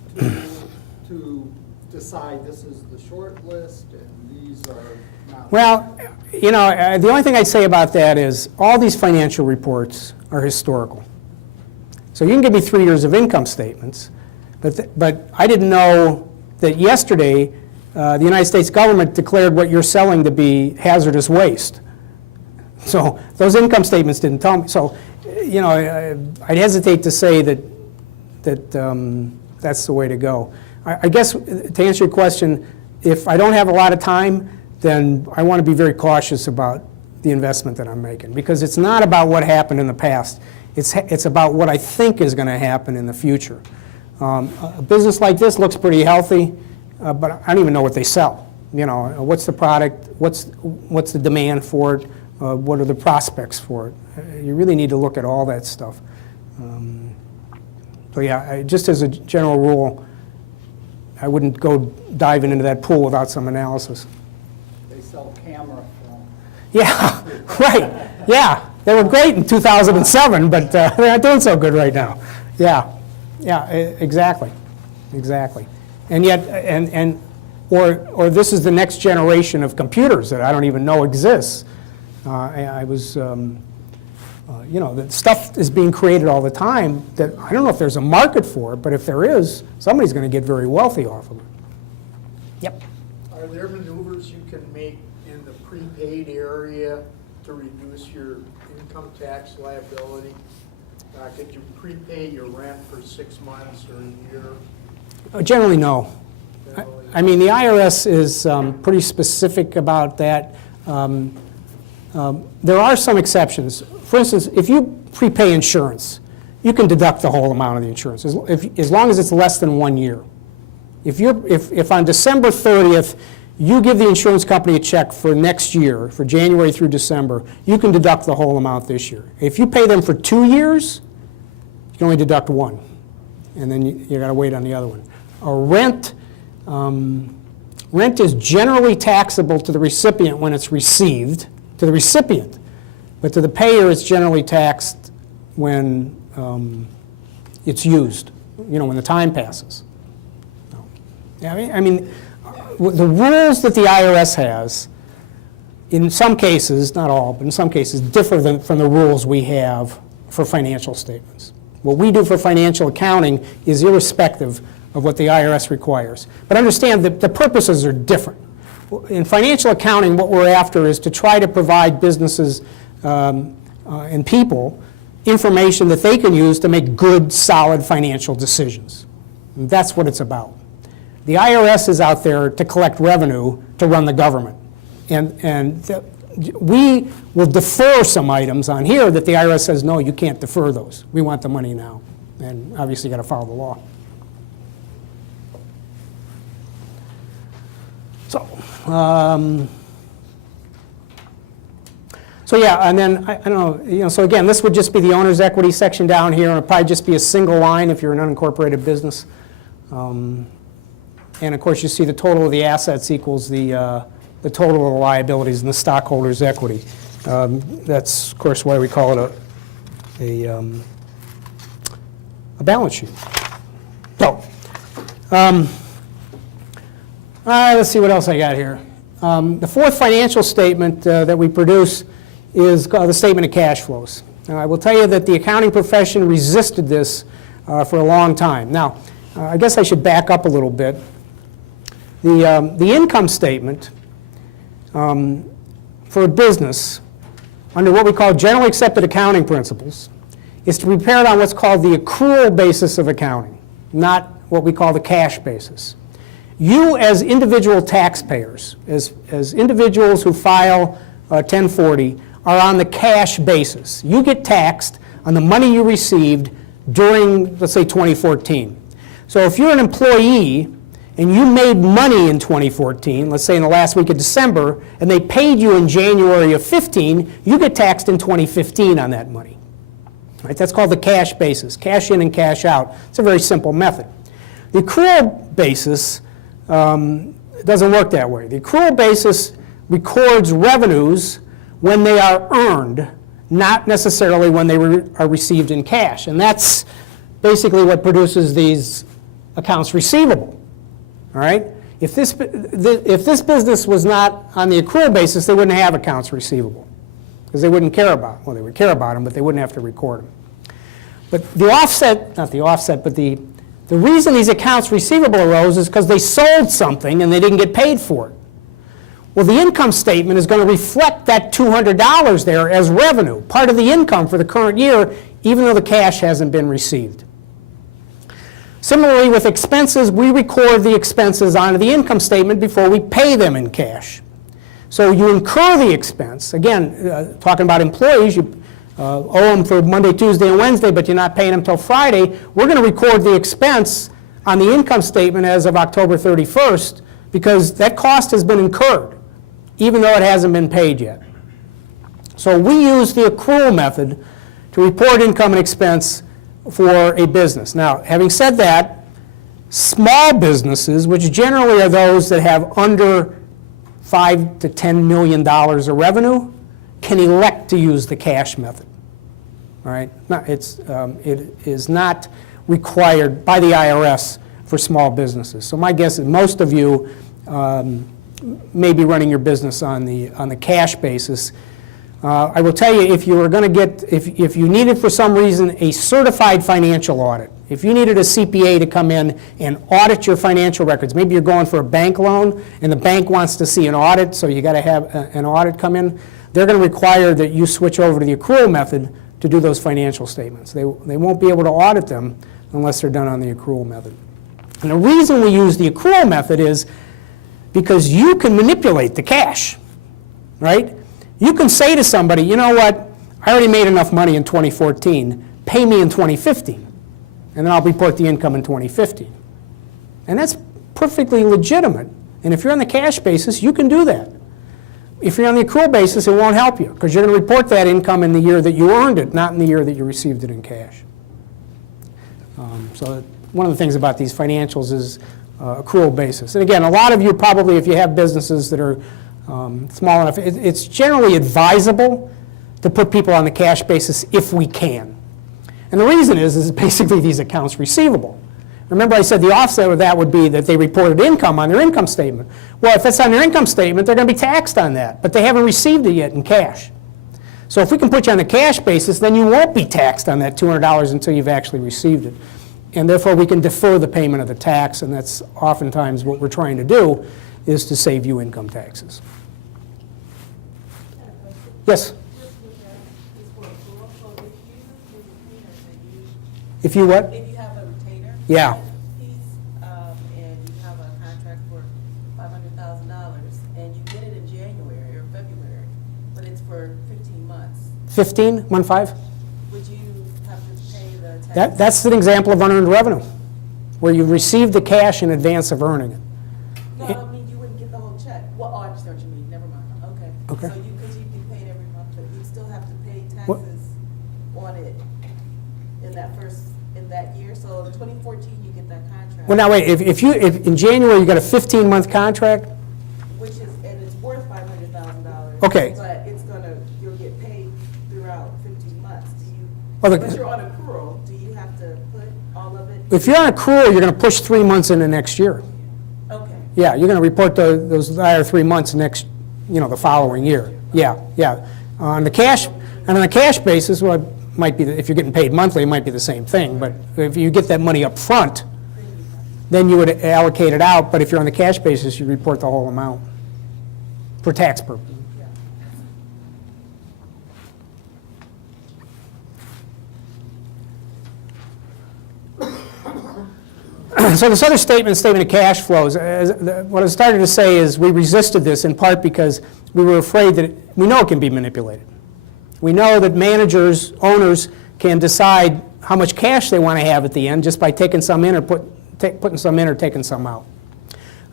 to decide this is the short list and these are not? Well, you know, the only thing I'd say about that is all these financial reports are historical. So you can give me 3 years of income statements, but I didn't know that yesterday the United States government declared what you're selling to be hazardous waste. So those income statements didn't tell me. So, you know, I'd hesitate to say that that's the way to go. I guess to answer your question, if I don't have a lot of time, then I want to be very cautious about the investment that I'm making, because it's not about what happened in the past. It's about what I think is going to happen in the future. A business like this looks pretty healthy, but I don't even know what they sell. You know, what's the product? What's the demand for it? What are the prospects for it? You really need to look at all that stuff. So yeah, just as a general rule, I wouldn't go diving into that pool without some analysis. They sell camera film. Yeah, right. Yeah, they were great in 2007, but they're not doing so good right now. Yeah, exactly, exactly. And yet, or this is the next generation of computers that I don't even know exists. I was, you know, the stuff is being created all the time that I don't know if there's a market for it, but if there is, somebody's going to get very wealthy off of it. Yep. Are there maneuvers you can make in the prepaid area to reduce your income tax liability? Could you prepay your rent for 6 months or a year? Generally, no. Generally? I mean, the IRS is pretty specific about that. There are some exceptions. For instance, if you prepay insurance, you can deduct the whole amount of the insurance, as long as it's less than 1 year. If on December 30th, you give the insurance company a check for next year, for January through December, you can deduct the whole amount this year. If you pay them for 2 years, you can only deduct one, and then you got to wait on the other one. Rent is generally taxable to the recipient when it's received, to the recipient, but to the payer it's generally taxed when it's used, when the time passes. I mean, the rules that the IRS has, in some cases, not all, but in some cases, differ from the rules we have for financial statements. What we do for financial accounting is irrespective of what the IRS requires. But understand that the purposes are different. In financial accounting, what we're after is to try to provide businesses and people information that they can use to make good, solid financial decisions. And that's what it's about. The IRS is out there to collect revenue to run the government. We will defer some items on here that the IRS says, no, you can't defer those. We want the money now. And obviously, you got to follow the law. So yeah, and then, I don't know, so again, this would just be the owner's equity section down here, and it'd probably just be a single line if you're an unincorporated business. And of course, you see the total of the assets equals the total of the liabilities and the stockholders' equity. That's, of course, why we call it a balance sheet. So, let's see what else I got here. The fourth financial statement that we produce is called the statement of cash flows. I will tell you that the accounting profession resisted this for a long time. Now, I guess I should back up a little bit. The income statement for a business, under what we call generally accepted accounting principles, is to be prepared on what's called the accrual basis of accounting, not what we call the cash basis. You, as individual taxpayers, as individuals who file 1040, are on the cash basis. You get taxed on the money you received during, let's say, 2014. So if you're an employee and you made money in 2014, let's say in the last week of December, and they paid you in January of 15, you get taxed in 2015 on that money. Right? That's called the cash basis, cash in and cash out. It's a very simple method. The accrual basis doesn't work that way. The accrual basis records revenues when they are earned, not necessarily when they are received in cash. And that's basically what produces these accounts receivable. All right? If this business was not on the accrual basis, they wouldn't have accounts receivable, because they wouldn't care about, well, they would care about them, but they wouldn't have to record them. But the offset, not the offset, but the reason these accounts receivable arose is because they sold something and they didn't get paid for it. Well, the income statement is going to reflect that $200 there as revenue, part of the income for the current year, even though the cash hasn't been received. Similarly, with expenses, we record the expenses onto the income statement before we pay them in cash. So you incur the expense. Again, talking about employees, you owe them for Monday, Tuesday, and Wednesday, but you're not paying them until Friday. We're going to record the expense on the income statement as of October 31st because that cost has been incurred, even though it hasn't been paid yet. So we use the accrual method to report income and expense for a business. Now, having said that, small businesses, which generally are those that have under $5 to $10 million of revenue, can elect to use the cash method. All right? It is not required by the IRS for small businesses. So my guess is most of you may be running your business on the cash basis. I will tell you, if you were going to get, if you needed for some reason a certified financial audit, if you needed a CPA to come in and audit your financial records, maybe you're going for a bank loan and the bank wants to see an audit, so you got to have an audit come in, they're going to require that you switch over to the accrual method to do those financial statements. They won't be able to audit them unless they're done on the accrual method. And the reason we use the accrual method is because you can manipulate the cash, right? You can say to somebody, you know what, I already made enough money in 2014, pay me in 2015, and then I'll report the income in 2015. And that's perfectly legitimate. And if you're on the cash basis, you can do that. If you're on the accrual basis, it won't help you, because you're going to report that income in the year that you earned it, not in the year that you received it in cash. So one of the things about these financials is accrual basis. And again, a lot of you probably, if you have businesses that are small enough, it's generally advisable to put people on the cash basis if we can. And the reason is basically these accounts receivable. Remember I said the offset of that would be that they reported income on their income statement. Well, if it's on their income statement, they're going to be taxed on that, but they haven't received it yet in cash. So if we can put you on the cash basis, then you won't be taxed on that $200 until you've actually received it. And therefore, we can defer the payment of the tax, and that's oftentimes what we're trying to do, is to save you income taxes. Yes? If you what? If you have a retainer. Yeah. Piece, and you have a contract for $500,000, and you get it in January or February, but it's for 15 months, 15, 1-5? would you have to pay the tax? That's an example of unearned revenue, where you receive the cash in advance of earning it. No, I mean, you wouldn't get the whole check. Well, oh, I understand what you mean, never mind, okay. Okay. So because you get paid every month, but you still have to pay What? taxes on it in that year, so in 2014, you get that contract. Well, now wait, if in January you got a 15-month contract, Which is, and it's worth $500,000. Okay. But you'll get paid throughout 15 months. Well, But you're on accrual, do you have to put all of it? if you're on accrual, you're going to push 3 months into next year. Okay. Yeah, you're going to report those latter 3 months next, the following year. Yeah. On the cash basis, well, it might be if you're getting paid monthly, it might be the same thing. But if you get that money up front, then you would allocate it out. But if you're on the cash basis, you report the whole amount for tax purposes. So this other statement of cash flows, what I started to say is we resisted this in part because we were afraid that we know it can be manipulated. We know that managers, owners can decide how much cash they want to have at the end just by taking some in or putting some in or taking some out.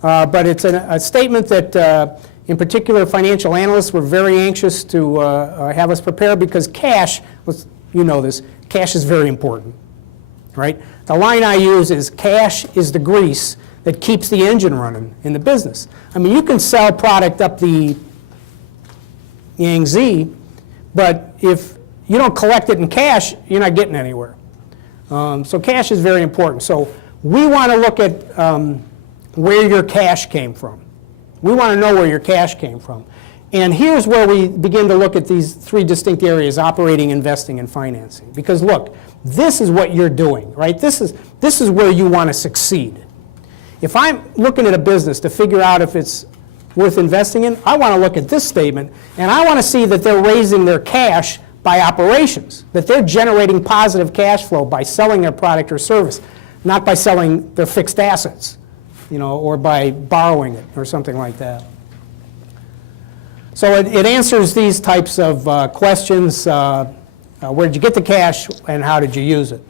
But it's a statement that in particular financial analysts were very anxious to have us prepare because cash, you know this, cash is very important, right? The line I use is cash is the grease that keeps the engine running in the business. I mean, you can sell product up the Yangtze, but if you don't collect it in cash, you're not getting anywhere. So cash is very important. So we want to look at where your cash came from. We want to know where your cash came from. And here's where we begin to look at these three distinct areas: operating, investing, and financing. Because look, this is what you're doing, right? This is where you want to succeed. If I'm looking at a business to figure out if it's worth investing in, I want to look at this statement, and I want to see that they're raising their cash by operations, that they're generating positive cash flow by selling their product or service, not by selling their fixed assets, or by borrowing it or something like that. So it answers these types of questions. Where did you get the cash and how did you use it?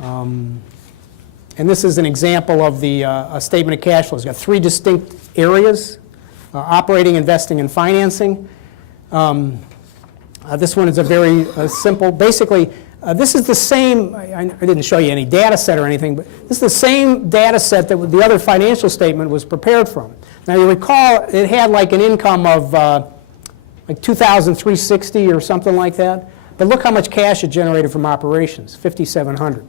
And this is an example of the a statement of cash flow. It's got three distinct areas: operating, investing, and financing. This one is a very simple. Basically, this is the same. I didn't show you any data set or anything, but this is the same data set that the other financial statement was prepared from. Now, you recall it had like an income of like $2,360 or something like that. But look how much cash it generated from operations, $5,700.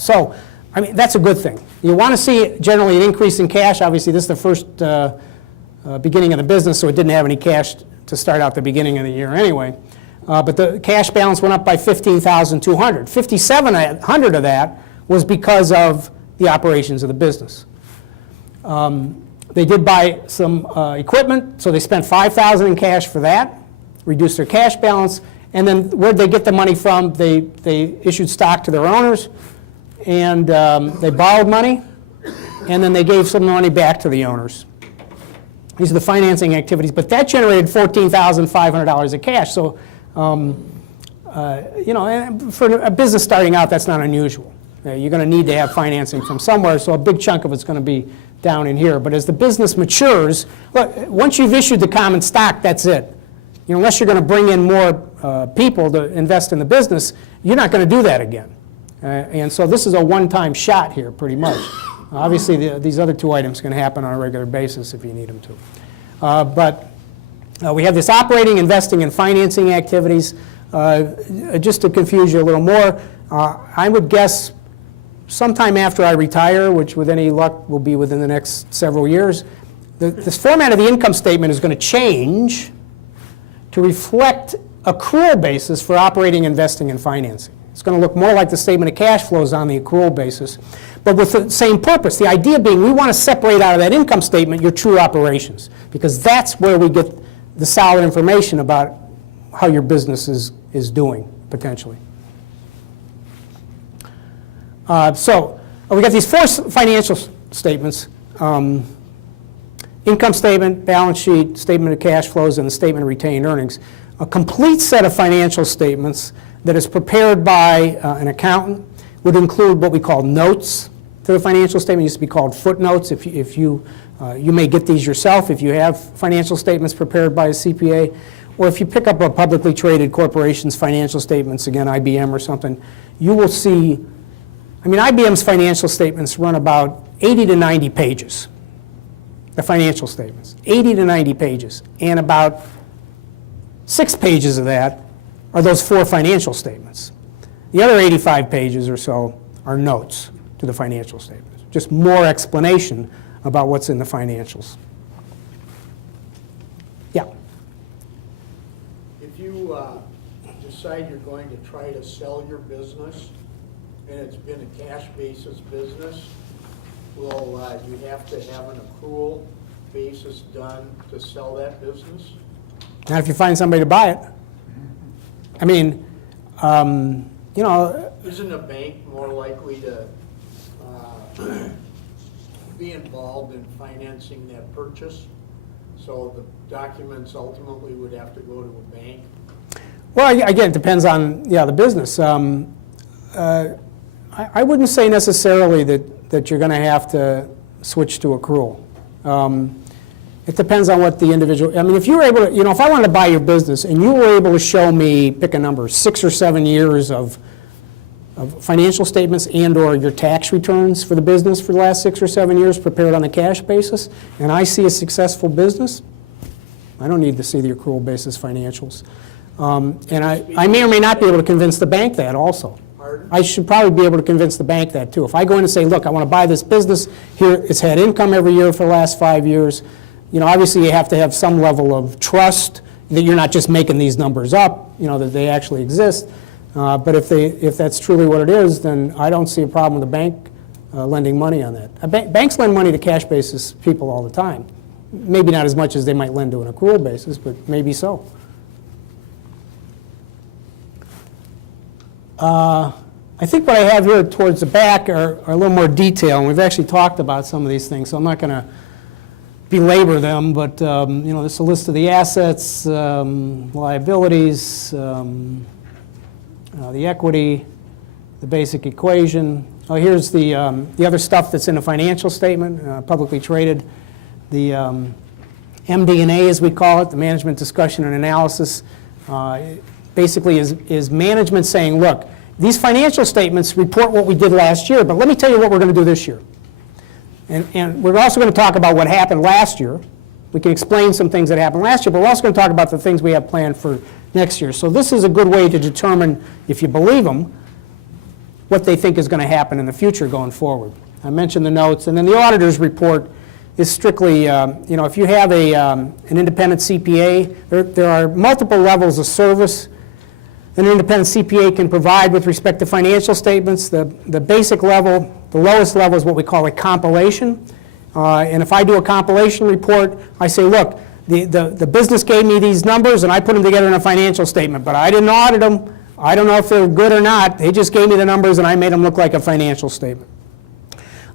So, I mean, that's a good thing. You want to see generally an increase in cash. Obviously, this is the first beginning of the business, so it didn't have any cash to start out the beginning of the year anyway. But the cash balance went up by $15,200. $5,700 of that was because of the operations of the business. They did buy some equipment, so they spent $5,000 in cash for that. reduce their cash balance. And then where'd they get the money from? They issued stock to their owners, and they borrowed money, and then they gave some money back to the owners. These are the financing activities, but that generated $14,500 of cash. So, you know, and for a business starting out, that's not unusual. You're going to need to have financing from somewhere, so a big chunk of it's going to be down in here. But as the business matures, look, once you've issued the common stock, that's it. You know, unless you're going to bring in more people to invest in the business, you're not going to do that again. And so this is a one-time shot here, pretty much. Obviously, these other two items can happen on a regular basis if you need them to. But we have this operating, investing, and financing activities. Just to confuse you a little more, I would guess sometime after I retire, which with any luck will be within the next several years, this format of the income statement is going to change to reflect accrual basis for operating, investing, and financing. It's going to look more like the statement of cash flows on the accrual basis, but with the same purpose. The idea being we want to separate out of that income statement your true operations, because that's where we get the solid information about how your business is doing, potentially. So we got these four financial statements. Income statement, balance sheet, statement of cash flows, and the statement of retained earnings. A complete set of financial statements that is prepared by an accountant would include what we call notes to the financial statement. It used to be called footnotes. If you may get these yourself if you have financial statements prepared by a CPA, or if you pick up a publicly traded corporation's financial statements, again, IBM or something, you will see, I mean, IBM's financial statements run about 80 to 90 pages. The financial statements, 80 to 90 pages, and about 6 pages of that are those four financial statements. The other 85 pages or so are notes to the financial statements, just more explanation about what's in the financials. Yeah? If you decide you're going to try to sell your business, and it's been a cash basis business, will you have to have an accrual basis done to sell that business? Not if you find somebody to buy it. I mean, you know. Isn't a bank more likely to be involved in financing that purchase? So the documents ultimately would have to go to a bank? Well, again, it depends on, the business. I wouldn't say necessarily that you're going to have to switch to accrual. It depends on what the individual, I mean, if you were able to, if I wanted to buy your business and you were able to show me, pick a number, 6 or 7 years of financial statements and or your tax returns for the business for the last 6 or 7 years prepared on a cash basis, and I see a successful business, I don't need to see the accrual basis financials. And I may or may not be able to convince the bank that also. Pardon? I should probably be able to convince the bank that too. If I go in and say, look, I want to buy this business, here it's had income every year for the last 5 years, obviously you have to have some level of trust that you're not just making these numbers up, that they actually exist. But if that's truly what it is, then I don't see a problem with the bank lending money on that. Banks lend money to cash basis people all the time. Maybe not as much as they might lend to an accrual basis, but maybe so. I think what I have here towards the back are a little more detail, and we've actually talked about some of these things, so I'm not going to belabor them, but this is a list of the assets, liabilities, the equity, the basic equation. Oh, here's the other stuff that's in the financial statement, publicly traded. The MD&A, as we call it, the management discussion and analysis, basically is management saying, look, these financial statements report what we did last year, but let me tell you what we're going to do this year. And we're also going to talk about what happened last year. We can explain some things that happened last year, but we're also going to talk about the things we have planned for next year. So this is a good way to determine, if you believe them, what they think is going to happen in the future going forward. I mentioned the notes, and then the auditor's report is strictly, if you have an independent CPA, there are multiple levels of service an independent CPA can provide with respect to financial statements. The basic level, the lowest level is what we call a compilation. And if I do a compilation report, I say, look, the business gave me these numbers, and I put them together in a financial statement, but I didn't audit them. I don't know if they're good or not. They just gave me the numbers, and I made them look like a financial statement.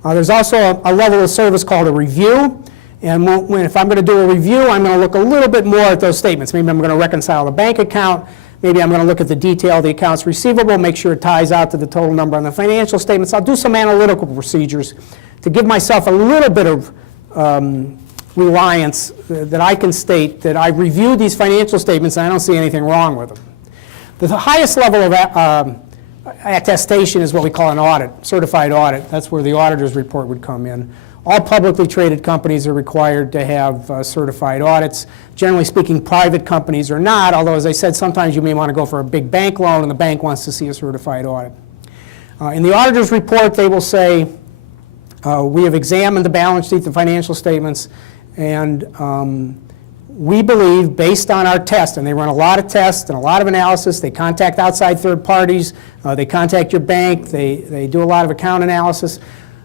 There's also a level of service called a review, and if I'm going to do a review, I'm going to look a little bit more at those statements. Maybe I'm going to reconcile the bank account. Maybe I'm going to look at the detail of the accounts receivable, make sure it ties out to the total number on the financial statements. I'll do some analytical procedures to give myself a little bit of reliance that I can state that I've reviewed these financial statements and I don't see anything wrong with them. The highest level of attestation is what we call an audit, certified audit. That's where the auditor's report would come in. All publicly traded companies are required to have certified audits. Generally speaking, private companies are not, although as I said, sometimes you may want to go for a big bank loan and the bank wants to see a certified audit. In the auditor's report, they will say, we have examined the balance sheet, the financial statements, and we believe, based on our test, and they run a lot of tests and a lot of analysis, they contact outside third parties, they contact your bank, they do a lot of account analysis.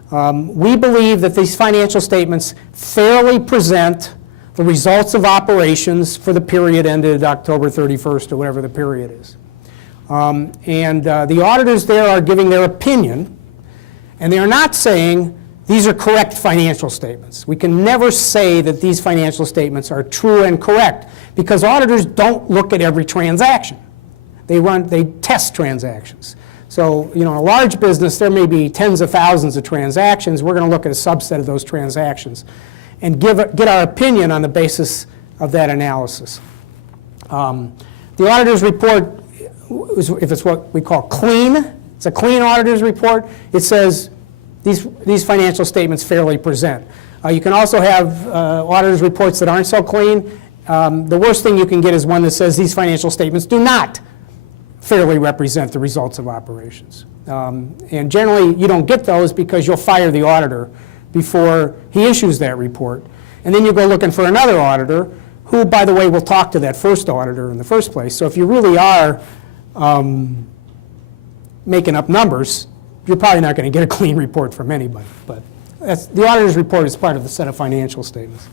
We believe that these financial statements fairly present the results of operations for the period ended October 31st or whatever the period is. The auditors there are giving their opinion, and they are not saying these are correct financial statements. We can never say that these financial statements are true and correct because auditors don't look at every transaction. They test transactions. So, in a large business, there may be tens of thousands of transactions. We're going to look at a subset of those transactions and get our opinion on the basis of that analysis. The auditor's report, if it's what we call clean, it's a clean auditor's report. It says these financial statements fairly present. You can also have auditor's reports that aren't so clean. The worst thing you can get is one that says these financial statements do not fairly represent the results of operations. And generally, you don't get those because you'll fire the auditor before he issues that report. And then you go looking for another auditor who, by the way, will talk to that first auditor in the first place. So if you really are making up numbers, you're probably not going to get a clean report from anybody. But the auditor's report is part of the set of financial statements.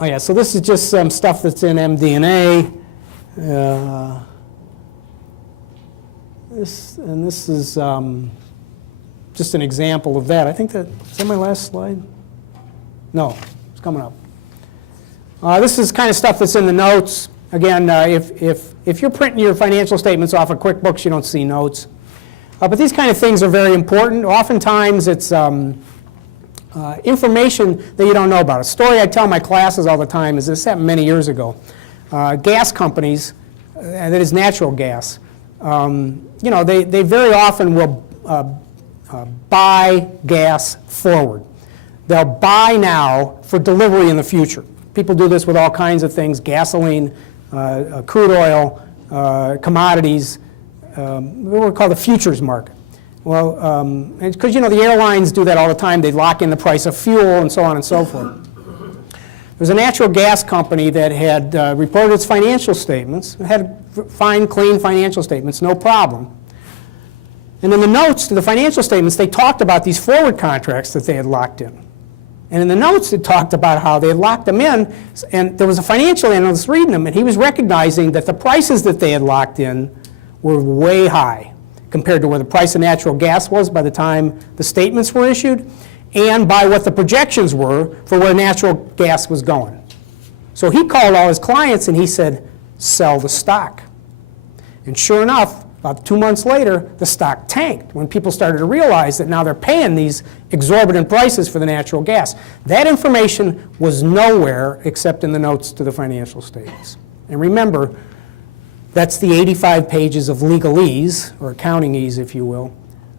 Oh yeah, so this is just some stuff that's in MD&A. This is just an example of that. I think is that my last slide? No, it's coming up. This is kind of stuff that's in the notes. Again, if you're printing your financial statements off of QuickBooks, you don't see notes. But these kind of things are very important. Oftentimes, it's information that you don't know about. A story I tell my classes all the time is this happened many years ago. Gas companies, and that is natural gas, they very often will buy gas forward. They'll buy now for delivery in the future. People do this with all kinds of things, gasoline, crude oil, commodities, what we call the futures market. Well, because the airlines do that all the time. They lock in the price of fuel and so on and so forth. There's a natural gas company that had reported its financial statements, had fine, clean financial statements, no problem. And in the notes to the financial statements, they talked about these forward contracts that they had locked in. And in the notes, it talked about how they had locked them in, and there was a financial analyst reading them, and he was recognizing that the prices that they had locked in were way high compared to where the price of natural gas was by the time the statements were issued, and by what the projections were for where natural gas was going. So he called all his clients and he said, sell the stock. And sure enough, about 2 months later, the stock tanked when people started to realize that now they're paying these exorbitant prices for the natural gas. That information was nowhere except in the notes to the financial statements. And remember, that's the 85 pages of legalese, or accountingese, if you will,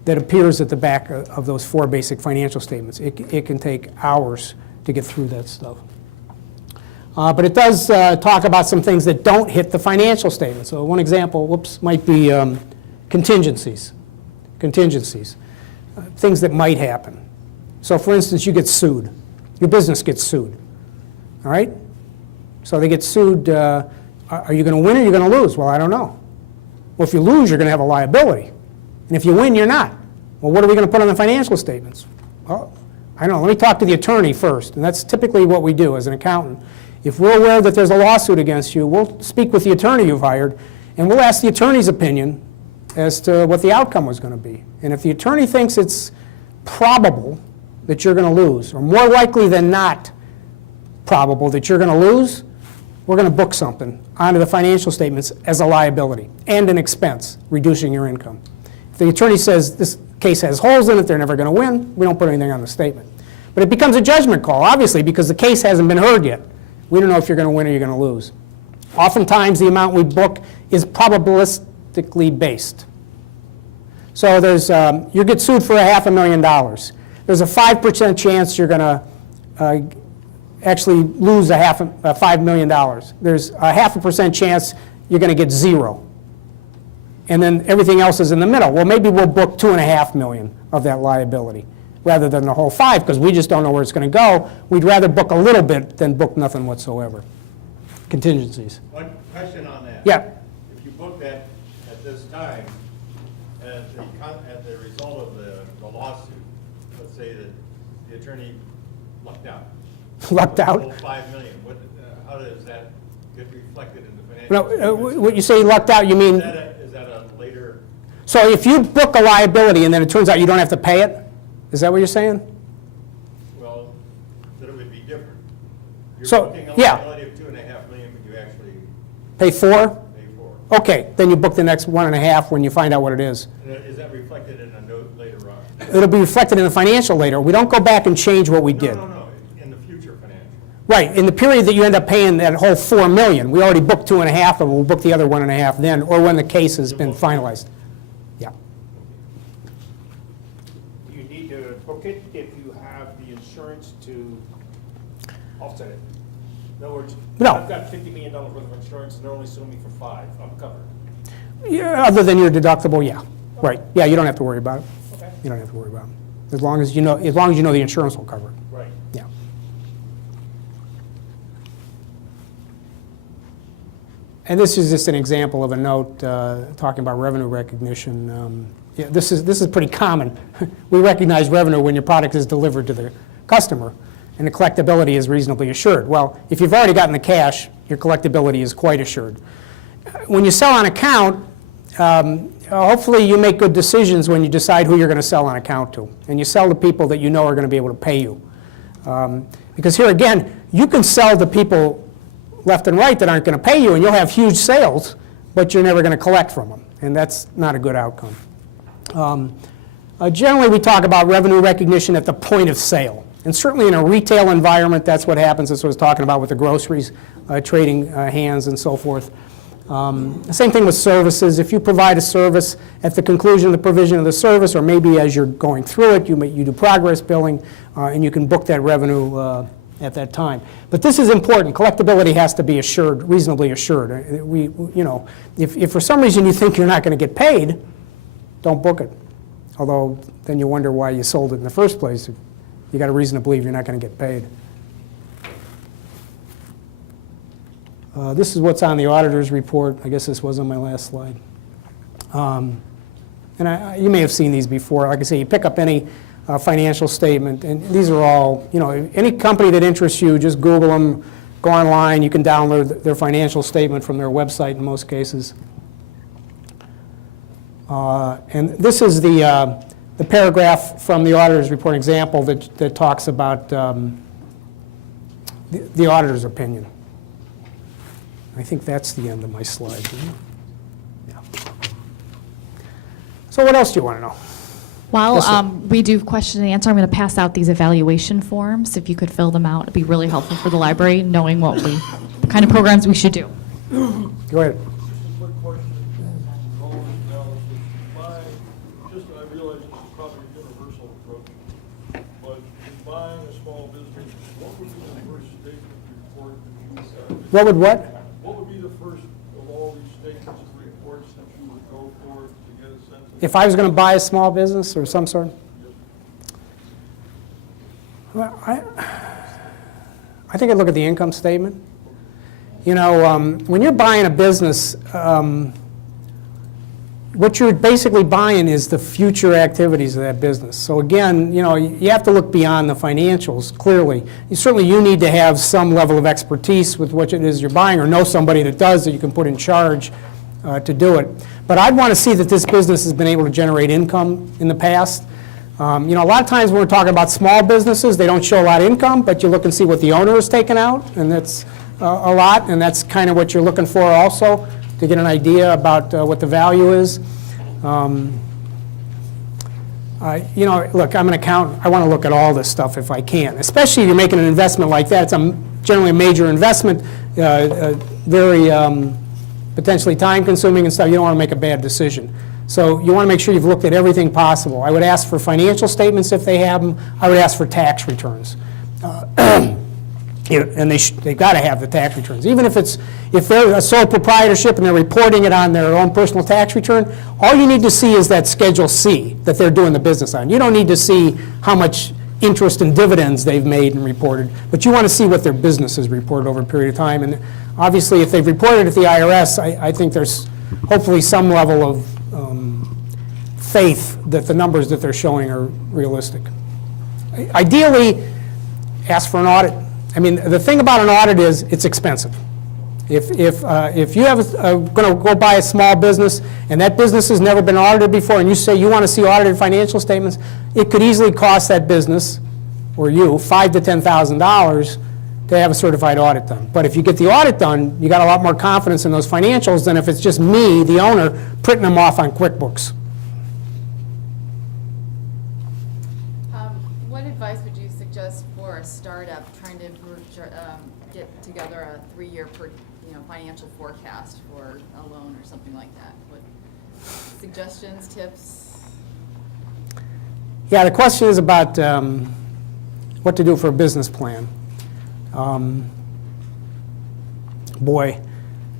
that appears at the back of those 4 basic financial statements. It can take hours to get through that stuff. But it does talk about some things that don't hit the financial statement. So one example, might be contingencies. Things that might happen. So for instance, you get sued. Your business gets sued. All right? So they get sued. Are you going to win or are you going to lose? Well, I don't know. Well, if you lose, you're going to have a liability. And if you win, you're not. Well, what are we going to put on the financial statements? Well, I don't know, let me talk to the attorney first. And that's typically what we do as an accountant. If we're aware that there's a lawsuit against you, we'll speak with the attorney you've hired, and we'll ask the attorney's opinion as to what the outcome was going to be. And if the attorney thinks it's probable that you're going to lose, or more likely than not probable that you're going to lose, we're going to book something onto the financial statements as a liability and an expense, reducing your income. If the attorney says this case has holes in it, they're never going to win, we don't put anything on the statement. But it becomes a judgment call, obviously, because the case hasn't been heard yet. We don't know if you're going to win or you're going to lose. Oftentimes, the amount we book is probabilistically based. So there's, you get sued for $500,000. There's a 5% chance you're going to actually lose $5 million. There's a 0.5% chance you're going to get zero. And then everything else is in the middle. Well, maybe we'll book $2.5 million of that liability rather than the whole 5, because we just don't know where it's going to go. We'd rather book a little bit than book nothing whatsoever. Contingencies. One question on that. Yeah. If you book that at this time, at the result of the lawsuit, let's say that the attorney lucked out. Lucked out? The whole $5 million, how does that get reflected in the financial No, statements? when you say lucked out, you mean, Is that a later, so if you book a liability and then it turns out you don't have to pay it, is that what you're saying? well, that it would be different? You're So, booking a yeah. liability of $2.5 million, but you actually Pay 4? pay for it. Okay, then you book the next 1.5 when you find out what it is. Is that reflected in a note later on? It'll be reflected in the financial later. We don't go back and change what we did. No, in the future financial. Right, in the period that you end up paying that whole $4 million, we already booked 2.5, and we'll book the other 1.5 then, or when the case has been finalized. Yeah. Do you need to book it if you have the insurance to offset it? In other words, No. I've got $50 million worth of insurance and they're only suing me for 5, I'm covered. Yeah, other than your deductible, yeah. Right, yeah, you don't have to worry about it. Okay. You don't have to worry about it. As long as you know the insurance will cover it. Right. Yeah. And this is just an example of a note talking about revenue recognition. Yeah, this is pretty common. We recognize revenue when your product is delivered to the customer, and the collectability is reasonably assured. Well, if you've already gotten the cash, your collectability is quite assured. When you sell on account, hopefully you make good decisions when you decide who you're going to sell on account to, and you sell to people that you know are going to be able to pay you. Because here again, you can sell to people left and right that aren't going to pay you, and you'll have huge sales, but you're never going to collect from them, and that's not a good outcome. Generally, we talk about revenue recognition at the point of sale, and certainly in a retail environment, that's what happens. That's what I was talking about with the groceries, trading hands and so forth. Same thing with services. If you provide a service at the conclusion of the provision of the service, or maybe as you're going through it, you do progress billing, and you can book that revenue at that time. But this is important. Collectability has to be assured, reasonably assured. If for some reason you think you're not going to get paid, don't book it. Although then you wonder why you sold it in the first place. You got a reason to believe you're not going to get paid. This is what's on the auditor's report. I guess this was on my last slide. And you may have seen these before. Like I say, you pick up any financial statement, and these are all, any company that interests you, just Google them, go online. You can download their financial statement from their website in most cases. And this is the paragraph from the auditor's report example that talks about the auditor's opinion. I think that's the end of my slide. Yeah. So what else do you want to know? While Yes, sir. we do question and answer, I'm going to pass out these evaluation forms. If you could fill them out, it'd be really helpful for the library, knowing what kind of programs we should do. Go ahead. Quick question, goal analysis. I realize this is probably a universal approach, but in buying a small business, what would be the first statement report that you would What would what? What would be the first of all these statements and reports that you would go for to get a sense of? If I was going to buy a small business or some sort? Well, I think I'd look at the income statement. When you're buying a business, what you're basically buying is the future activities of that business. So again, you know, you have to look beyond the financials, clearly. Certainly you need to have some level of expertise with what it is you're buying, or know somebody that does, that you can put in charge to do it. But I'd want to see that this business has been able to generate income in the past. You know, a lot of times when we're talking about small businesses, they don't show a lot of income, but you look and see what the owner has taken out, and that's a lot, and that's kind of what you're looking for also, to get an idea about what the value is. You know, look, I'm an accountant. I want to look at all this stuff if I can, especially if you're making an investment like that. It's generally a major investment, very potentially time-consuming and stuff. You don't want to make a bad decision. So you want to make sure you've looked at everything possible. I would ask for financial statements if they have them. I would ask for tax returns. And they've got to have the tax returns. Even if they're a sole proprietorship and they're reporting it on their own personal tax return, all you need to see is that Schedule C that they're doing the business on. You don't need to see how much interest and dividends they've made and reported, but you want to see what their business has reported over a period of time. And obviously, if they've reported at the IRS, I think there's hopefully some level of faith that the numbers that they're showing are realistic. Ideally, ask for an audit. I mean, the thing about an audit is it's expensive. If you have going to go buy a small business and that business has never been audited before, and you say you want to see audited financial statements, it could easily cost that business or you $5,000 to $10,000 to have a certified audit done. But if you get the audit done, you got a lot more confidence in those financials than if it's just me, the owner, printing them off on QuickBooks. What advice would you suggest for a startup trying to get together a 3-year financial forecast for a loan or something like that? What suggestions, tips? Yeah, the question is about what to do for a business plan. Boy,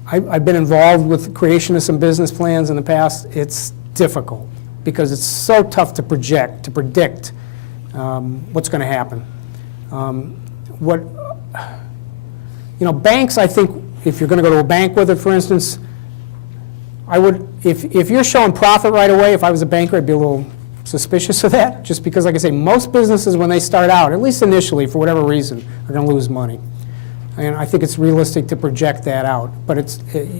I've been involved with the creation of some business plans in the past. It's difficult because it's so tough to predict what's going to happen. Banks, I think, if you're going to go to a bank with it, for instance, I would, if you're showing profit right away, if I was a banker, I'd be a little suspicious of that, just because, like I say, most businesses, when they start out, at least initially, for whatever reason, are going to lose money. And I think it's realistic to project that out. But it's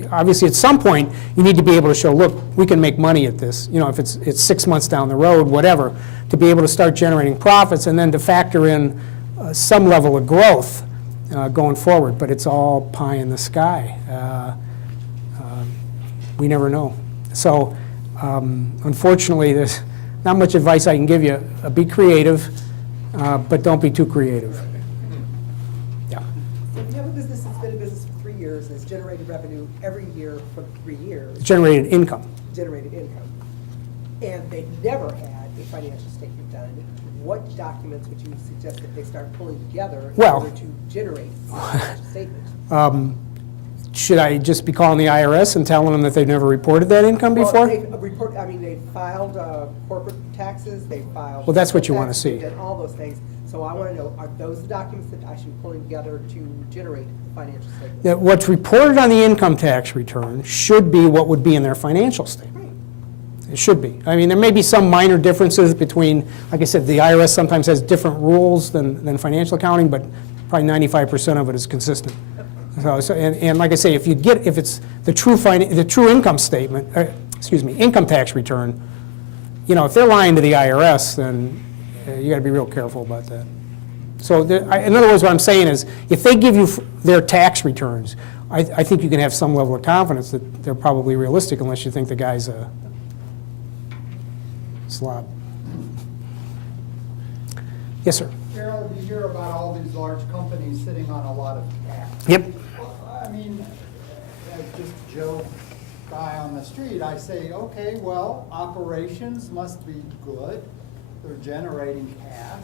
obviously, at some point, you need to be able to show, look, we can make money at this. You know, if it's 6 months down the road, whatever, to be able to start generating profits and then to factor in some level of growth going forward. But it's all pie in the sky. We never know. So unfortunately, there's not much advice I can give you. Be creative, but don't be too creative. Yeah. So if you have a business that's been in business for 3 years and has generated revenue every year for 3 years. Generated income. Generated income. And they've never had a financial statement done, what documents would you suggest that they start pulling together in order to generate financial statements? Should I just be calling the IRS and telling them that they've never reported that income before? Well, they filed corporate taxes, they filed. Well, that's what you want to see. They've done all those things. So I want to know, are those the documents that I should be pulling together to generate financial statements? That what's reported on the income tax return should be what would be in their financial statement. It should be. I mean, there may be some minor differences between, like I said, the IRS sometimes has different rules than financial accounting, but probably 95% of it is consistent. And like I say, if it's the true income statement, income tax return, you know, if they're lying to the IRS, then you got to be real careful about that. So, in other words, what I'm saying is, if they give you their tax returns, I think you can have some level of confidence that they're probably realistic, unless you think the guy's a slob. Yes, sir. Gerald, you hear about all these large companies sitting on a lot of cash. Yep. Well, I mean, as just Joe guy on the street, I say, okay, well, operations must be good. They're generating cash.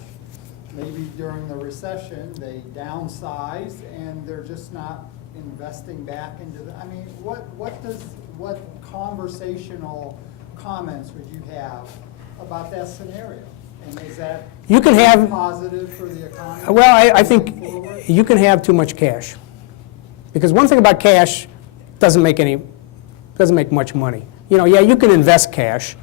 Maybe during the recession, they downsize and they're just not investing back into the, I mean, what conversational comments would you have about that scenario? And is that you can have positive for the economy? Well, I think you can have too much cash. Because one thing about cash, doesn't make much money. yeah, you can invest cash,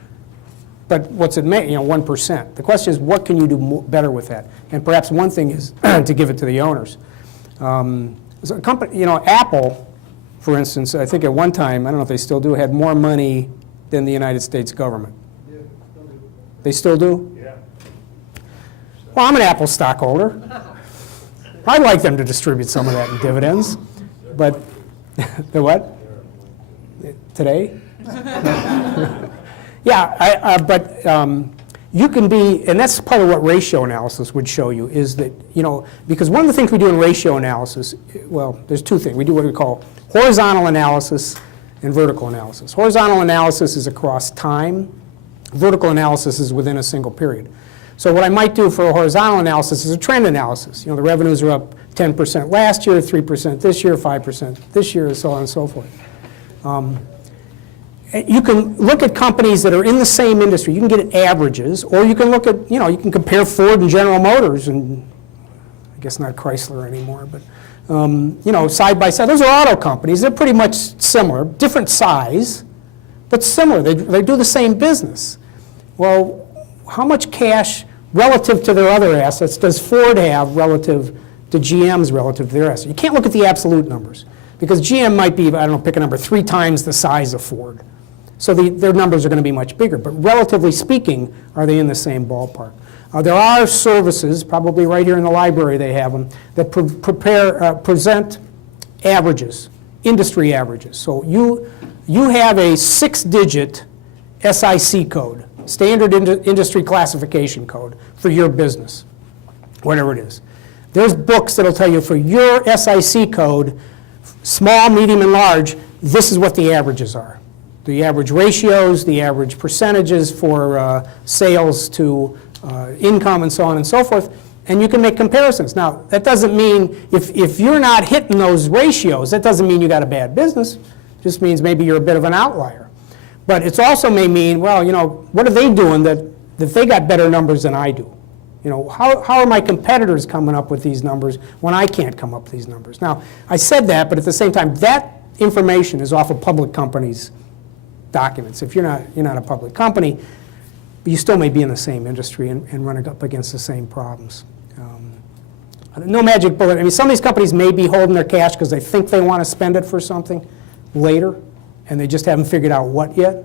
but what's it make? 1%. The question is, what can you do better with that? And perhaps one thing is to give it to the owners. So a company, Apple, for instance, I think at one time, I don't know if they still do, had more money than the United States government. Yeah, still do. They still do? Yeah. Well, I'm an Apple stockholder. I'd like them to distribute some of that in dividends, but the what? Today? Yeah, but you can be, and that's part of what ratio analysis would show you, is that, because one of the things we do in ratio analysis, well, there's two things. We do what we call horizontal analysis and vertical analysis. Horizontal analysis is across time. Vertical analysis is within a single period. So what I might do for a horizontal analysis is a trend analysis. The revenues are up 10% last year, 3% this year, 5% this year, and so on and so forth. You can look at companies that are in the same industry. You can get averages, or you can look at, you can compare Ford and General Motors, and I guess not Chrysler anymore, but, side by side. Those are auto companies. They're pretty much similar, different size, but similar. They do the same business. Well, how much cash relative to their other assets does Ford have relative to GM's relative to their assets? You can't look at the absolute numbers, because GM might be, I don't know, pick a number, 3 times the size of Ford. So their numbers are going to be much bigger. But relatively speaking, are they in the same ballpark? There are services, probably right here in the library they have them, that present averages, industry averages. So you have a 6-digit SIC code, Standard Industry Classification Code, for your business, whatever it is. There's books that'll tell you for your SIC code, small, medium, and large, this is what the averages are. The average ratios, the average percentages for sales to income, and so on and so forth, and you can make comparisons. Now, that doesn't mean, if you're not hitting those ratios, that doesn't mean you got a bad business. It just means maybe you're a bit of an outlier. But it also may mean, well, what are they doing that they got better numbers than I do? How are my competitors coming up with these numbers when I can't come up with these numbers? Now, I said that, but at the same time, that information is off of public companies' documents. If you're not a public company, you still may be in the same industry and running up against the same problems. No magic bullet. I mean, some of these companies may be holding their cash because they think they want to spend it for something later, and they just haven't figured out what yet.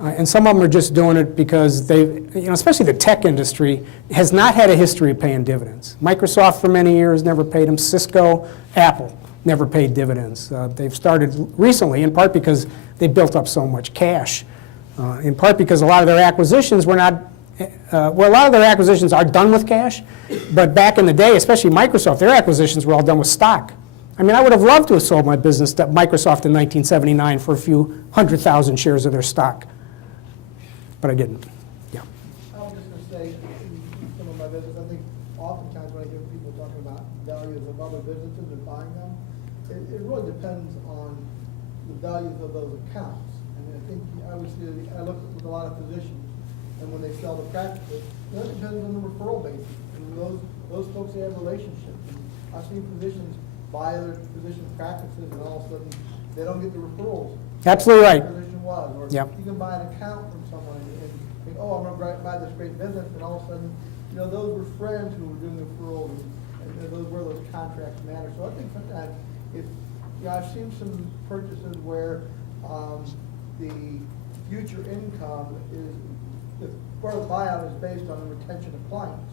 And some of them are just doing it because they, especially the tech industry, has not had a history of paying dividends. Microsoft for many years never paid them. Cisco, Apple never paid dividends. They've started recently, in part because they built up so much cash. In part because a lot of their acquisitions were not, a lot of their acquisitions are done with cash, but back in the day, especially Microsoft, their acquisitions were all done with stock. I mean, I would have loved to have sold my business to Microsoft in 1979 for a few 100,000 shares of their stock, but I didn't. Yeah. I was just going to say, in some of my business, I think oftentimes when I hear people talking about values of other businesses and buying them, it really depends on the values of those accounts. And I think, obviously, I look with a lot of physicians, and when they sell the practices, that depends on the referral basis. And those folks, they have relationships. And I've seen physicians buy other physician practices, and all of a sudden, they don't get the referrals. Absolutely right. The physician was. Or Yep. you can buy an account from someone and think, oh, I'm going to buy this great business, and all of a sudden, those were friends who were doing the referrals, and those were those contracts matter. So I think sometimes I've seen some purchases where the future income is part of the buyout is based on the retention of clients.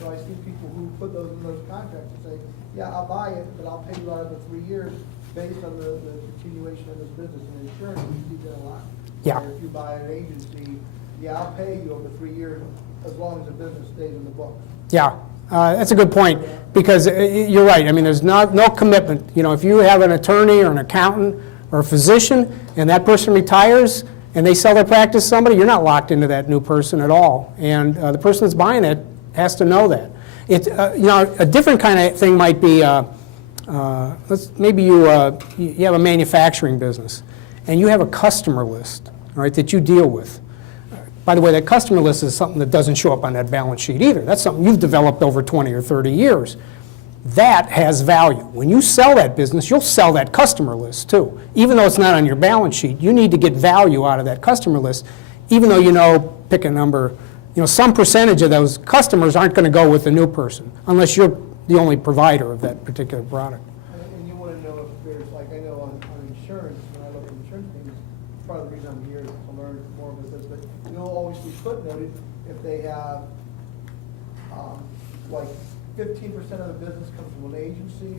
So I see people who put those in those contracts and say, yeah, I'll buy it, but I'll pay you out of the 3 years based on the continuation of this business. And insurance, you see that a lot. Yeah. Where if you buy an agency, yeah, I'll pay you over 3 years as long as the business stays in the books. Yeah, that's a good point, because you're right. I mean, there's no commitment. If you have an attorney or an accountant or a physician and that person retires and they sell their practice to somebody, you're not locked into that new person at all. And the person that's buying it has to know that. A different kind of thing might be, maybe you have a manufacturing business and you have a customer list, all right, that you deal with. By the way, that customer list is something that doesn't show up on that balance sheet either. That's something you've developed over 20 or 30 years. that has value. When you sell that business, you'll sell that customer list too. Even though it's not on your balance sheet, you need to get value out of that customer list, even though you know, pick a number, you know, some percentage of those customers aren't going to go with the new person unless you're the only provider of that particular product. And you want to know if there's, like, I know on insurance, when I look at insurance things, part of the reason I'm here is to learn more about this, but you'll always be footnoted if they have, like, 15% of the business comes from an agency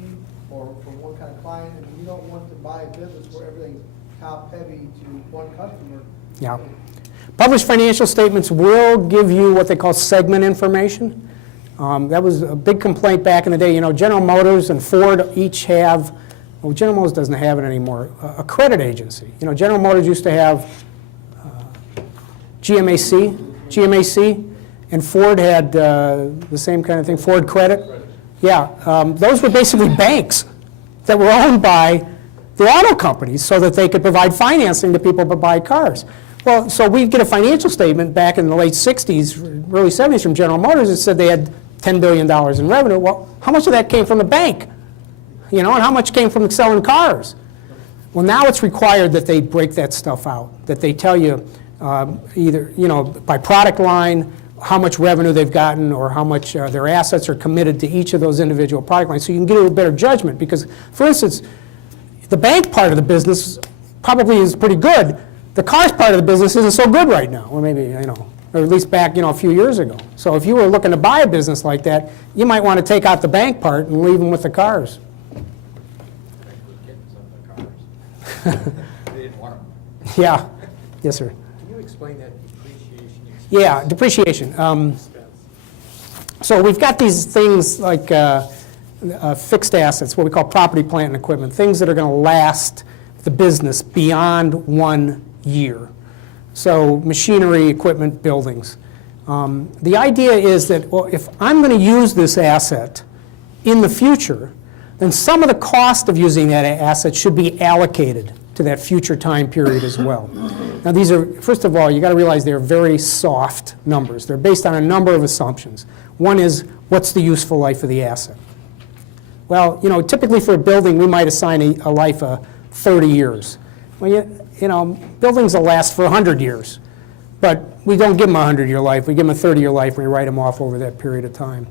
or from one kind of client, and you don't want to buy a business where everything's top-heavy to one customer. Yeah. Published financial statements will give you what they call segment information. That was a big complaint back in the day. You know, General Motors and Ford each have, well, General Motors doesn't have it anymore, a credit agency. You know, General Motors used to have GMAC, and Ford had the same kind of thing, Ford Credit. Yeah, those were basically banks that were owned by the auto companies so that they could provide financing to people to buy cars. Well, so we'd get a financial statement back in the late 60s, early 70s from General Motors that said they had $10 billion in revenue. Well, how much of that came from the bank? You know, and how much came from selling cars? Well, now it's required that they break that stuff out, that they tell you either, you know, by product line, how much revenue they've gotten or how much their assets are committed to each of those individual product lines, so you can get a better judgment. Because, for instance, the bank part of the business probably is pretty good. The cars part of the business isn't so good right now, or maybe, you know, or at least back, you know, a few years ago. So if you were looking to buy a business like that, you might want to take out the bank part and leave them with the cars. They didn't want them. Yeah. Yes, sir. Can you explain that depreciation expense? Yeah, depreciation. So we've got these things like fixed assets, what we call property, plant, and equipment, things that are going to last the business beyond 1 year. So machinery, equipment, buildings. The idea is that, well, if I'm going to use this asset in the future, then some of the cost of using that asset should be allocated to that future time period as well. Now these are, first of all, you got to realize they're very soft numbers. They're based on a number of assumptions. One is, what's the useful life of the asset? Well, you know, typically for a building, we might assign a life of 30 years. Well, you know, buildings will last for 100 years, but we don't give them a 100-year life. We give them a 30-year life, and we write them off over that period of time.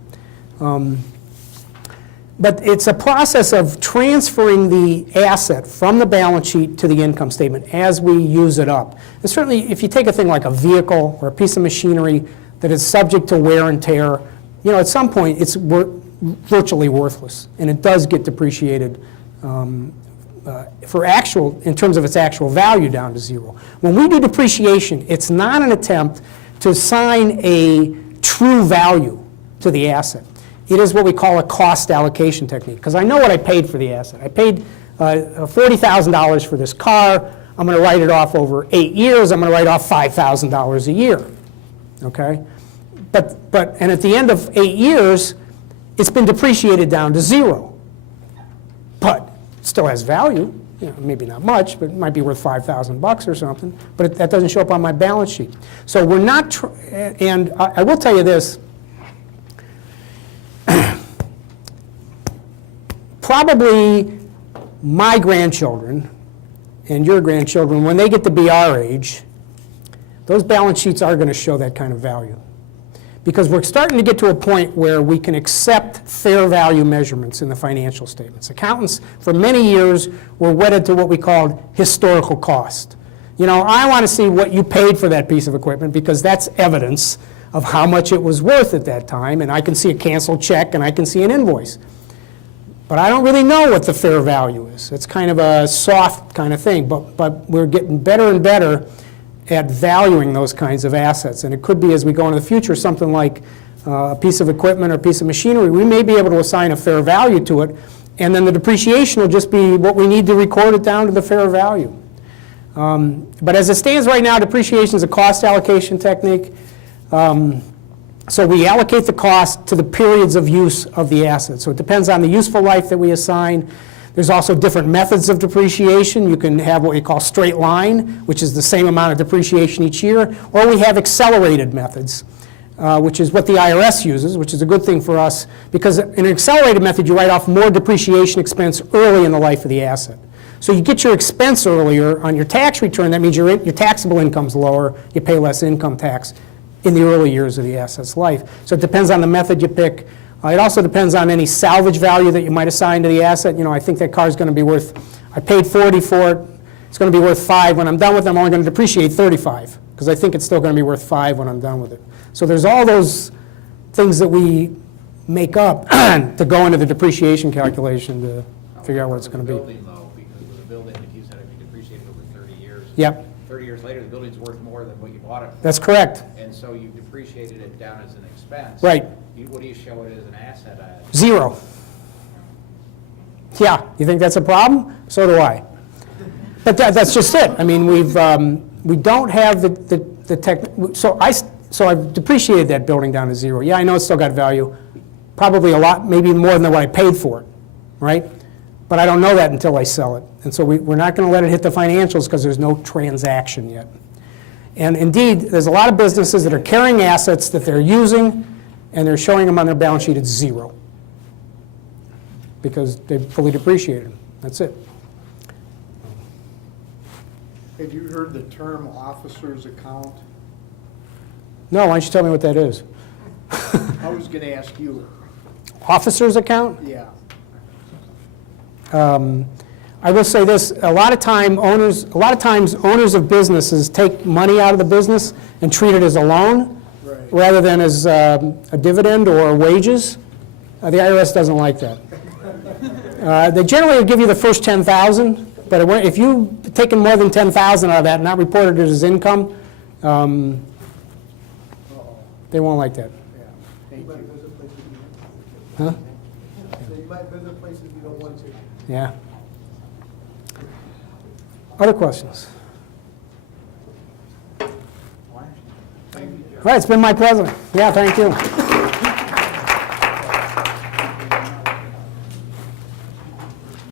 But it's a process of transferring the asset from the balance sheet to the income statement as we use it up. And certainly, if you take a thing like a vehicle or a piece of machinery that is subject to wear and tear, you know, at some point it's virtually worthless, and it does get depreciated in terms of its actual value down to zero. When we do depreciation, it's not an attempt to assign a true value to the asset. It is what we call a cost allocation technique, because I know what I paid for the asset. I paid $40,000 for this car. I'm going to write it off over 8 years. I'm going to write off $5,000 a year. Okay? And at the end of 8 years, it's been depreciated down to zero. But it still has value. You know, maybe not much, but it might be worth $5,000 or something. But that doesn't show up on my balance sheet. So we're not, and I will tell you this. Probably my grandchildren and your grandchildren, when they get to be our age, those balance sheets are going to show that kind of value. Because we're starting to get to a point where we can accept fair value measurements in the financial statements. Accountants, for many years, were wedded to what we called historical cost. You know, I want to see what you paid for that piece of equipment because that's evidence of how much it was worth at that time, and I can see a canceled check and I can see an invoice. But I don't really know what the fair value is. It's kind of a soft kind of thing, but we're getting better and better at valuing those kinds of assets. And it could be, as we go into the future, something like a piece of equipment or a piece of machinery. We may be able to assign a fair value to it, and then the depreciation will just be what we need to record it down to the fair value. But as it stands right now, depreciation is a cost allocation technique. So we allocate the cost to the periods of use of the asset. So it depends on the useful life that we assign. There's also different methods of depreciation. You can have what we call straight line, which is the same amount of depreciation each year, or we have accelerated methods. which is what the IRS uses, which is a good thing for us, because in an accelerated method, you write off more depreciation expense early in the life of the asset. So you get your expense earlier on your tax return. That means your taxable income's lower. You pay less income tax in the early years of the asset's life. So it depends on the method you pick. It also depends on any salvage value that you might assign to the asset. You know, I think that car's going to be worth, I paid 40 for it. It's going to be worth 5. When I'm done with it, I'm only going to depreciate 35, because I think it's still going to be worth 5 when I'm done with it. So there's all those things that we make up to go into the depreciation calculation to figure out what it's going to be. Building though, because with a building, if you said if you depreciate it over 30 years. Yep. 30 years later, the building's worth more than what you bought it for. That's correct. And so you depreciated it down as an expense. Right. What do you show it as an asset at? 0. Yeah, you think that's a problem? So do I. But that's just it. I mean, we don't have the tech. So I've depreciated that building down to 0. Yeah, I know it's still got value, probably a lot, maybe more than what I paid for it, right? But I don't know that until I sell it. And so we're not going to let it hit the financials because there's no transaction yet. And indeed, there's a lot of businesses that are carrying assets that they're using, and they're showing them on their balance sheet at 0 because they've fully depreciated them. That's it. Have you heard the term officer's account? No, why don't you tell me what that is? I was gonna ask you. Officer's account? Yeah. I will say this: a lot of times owners of businesses take money out of the business and treat it as a loan, Right. rather than as a dividend or wages. The IRS doesn't like that. They generally give you the first $10,000, but if you've taken more than $10,000 out of that and not reported it as income, they won't like that. Yeah, thank You might you. visit places you Huh? so you might visit places you don't want to. Yeah. Other questions? All right, it's been my pleasure. Yeah, thank you.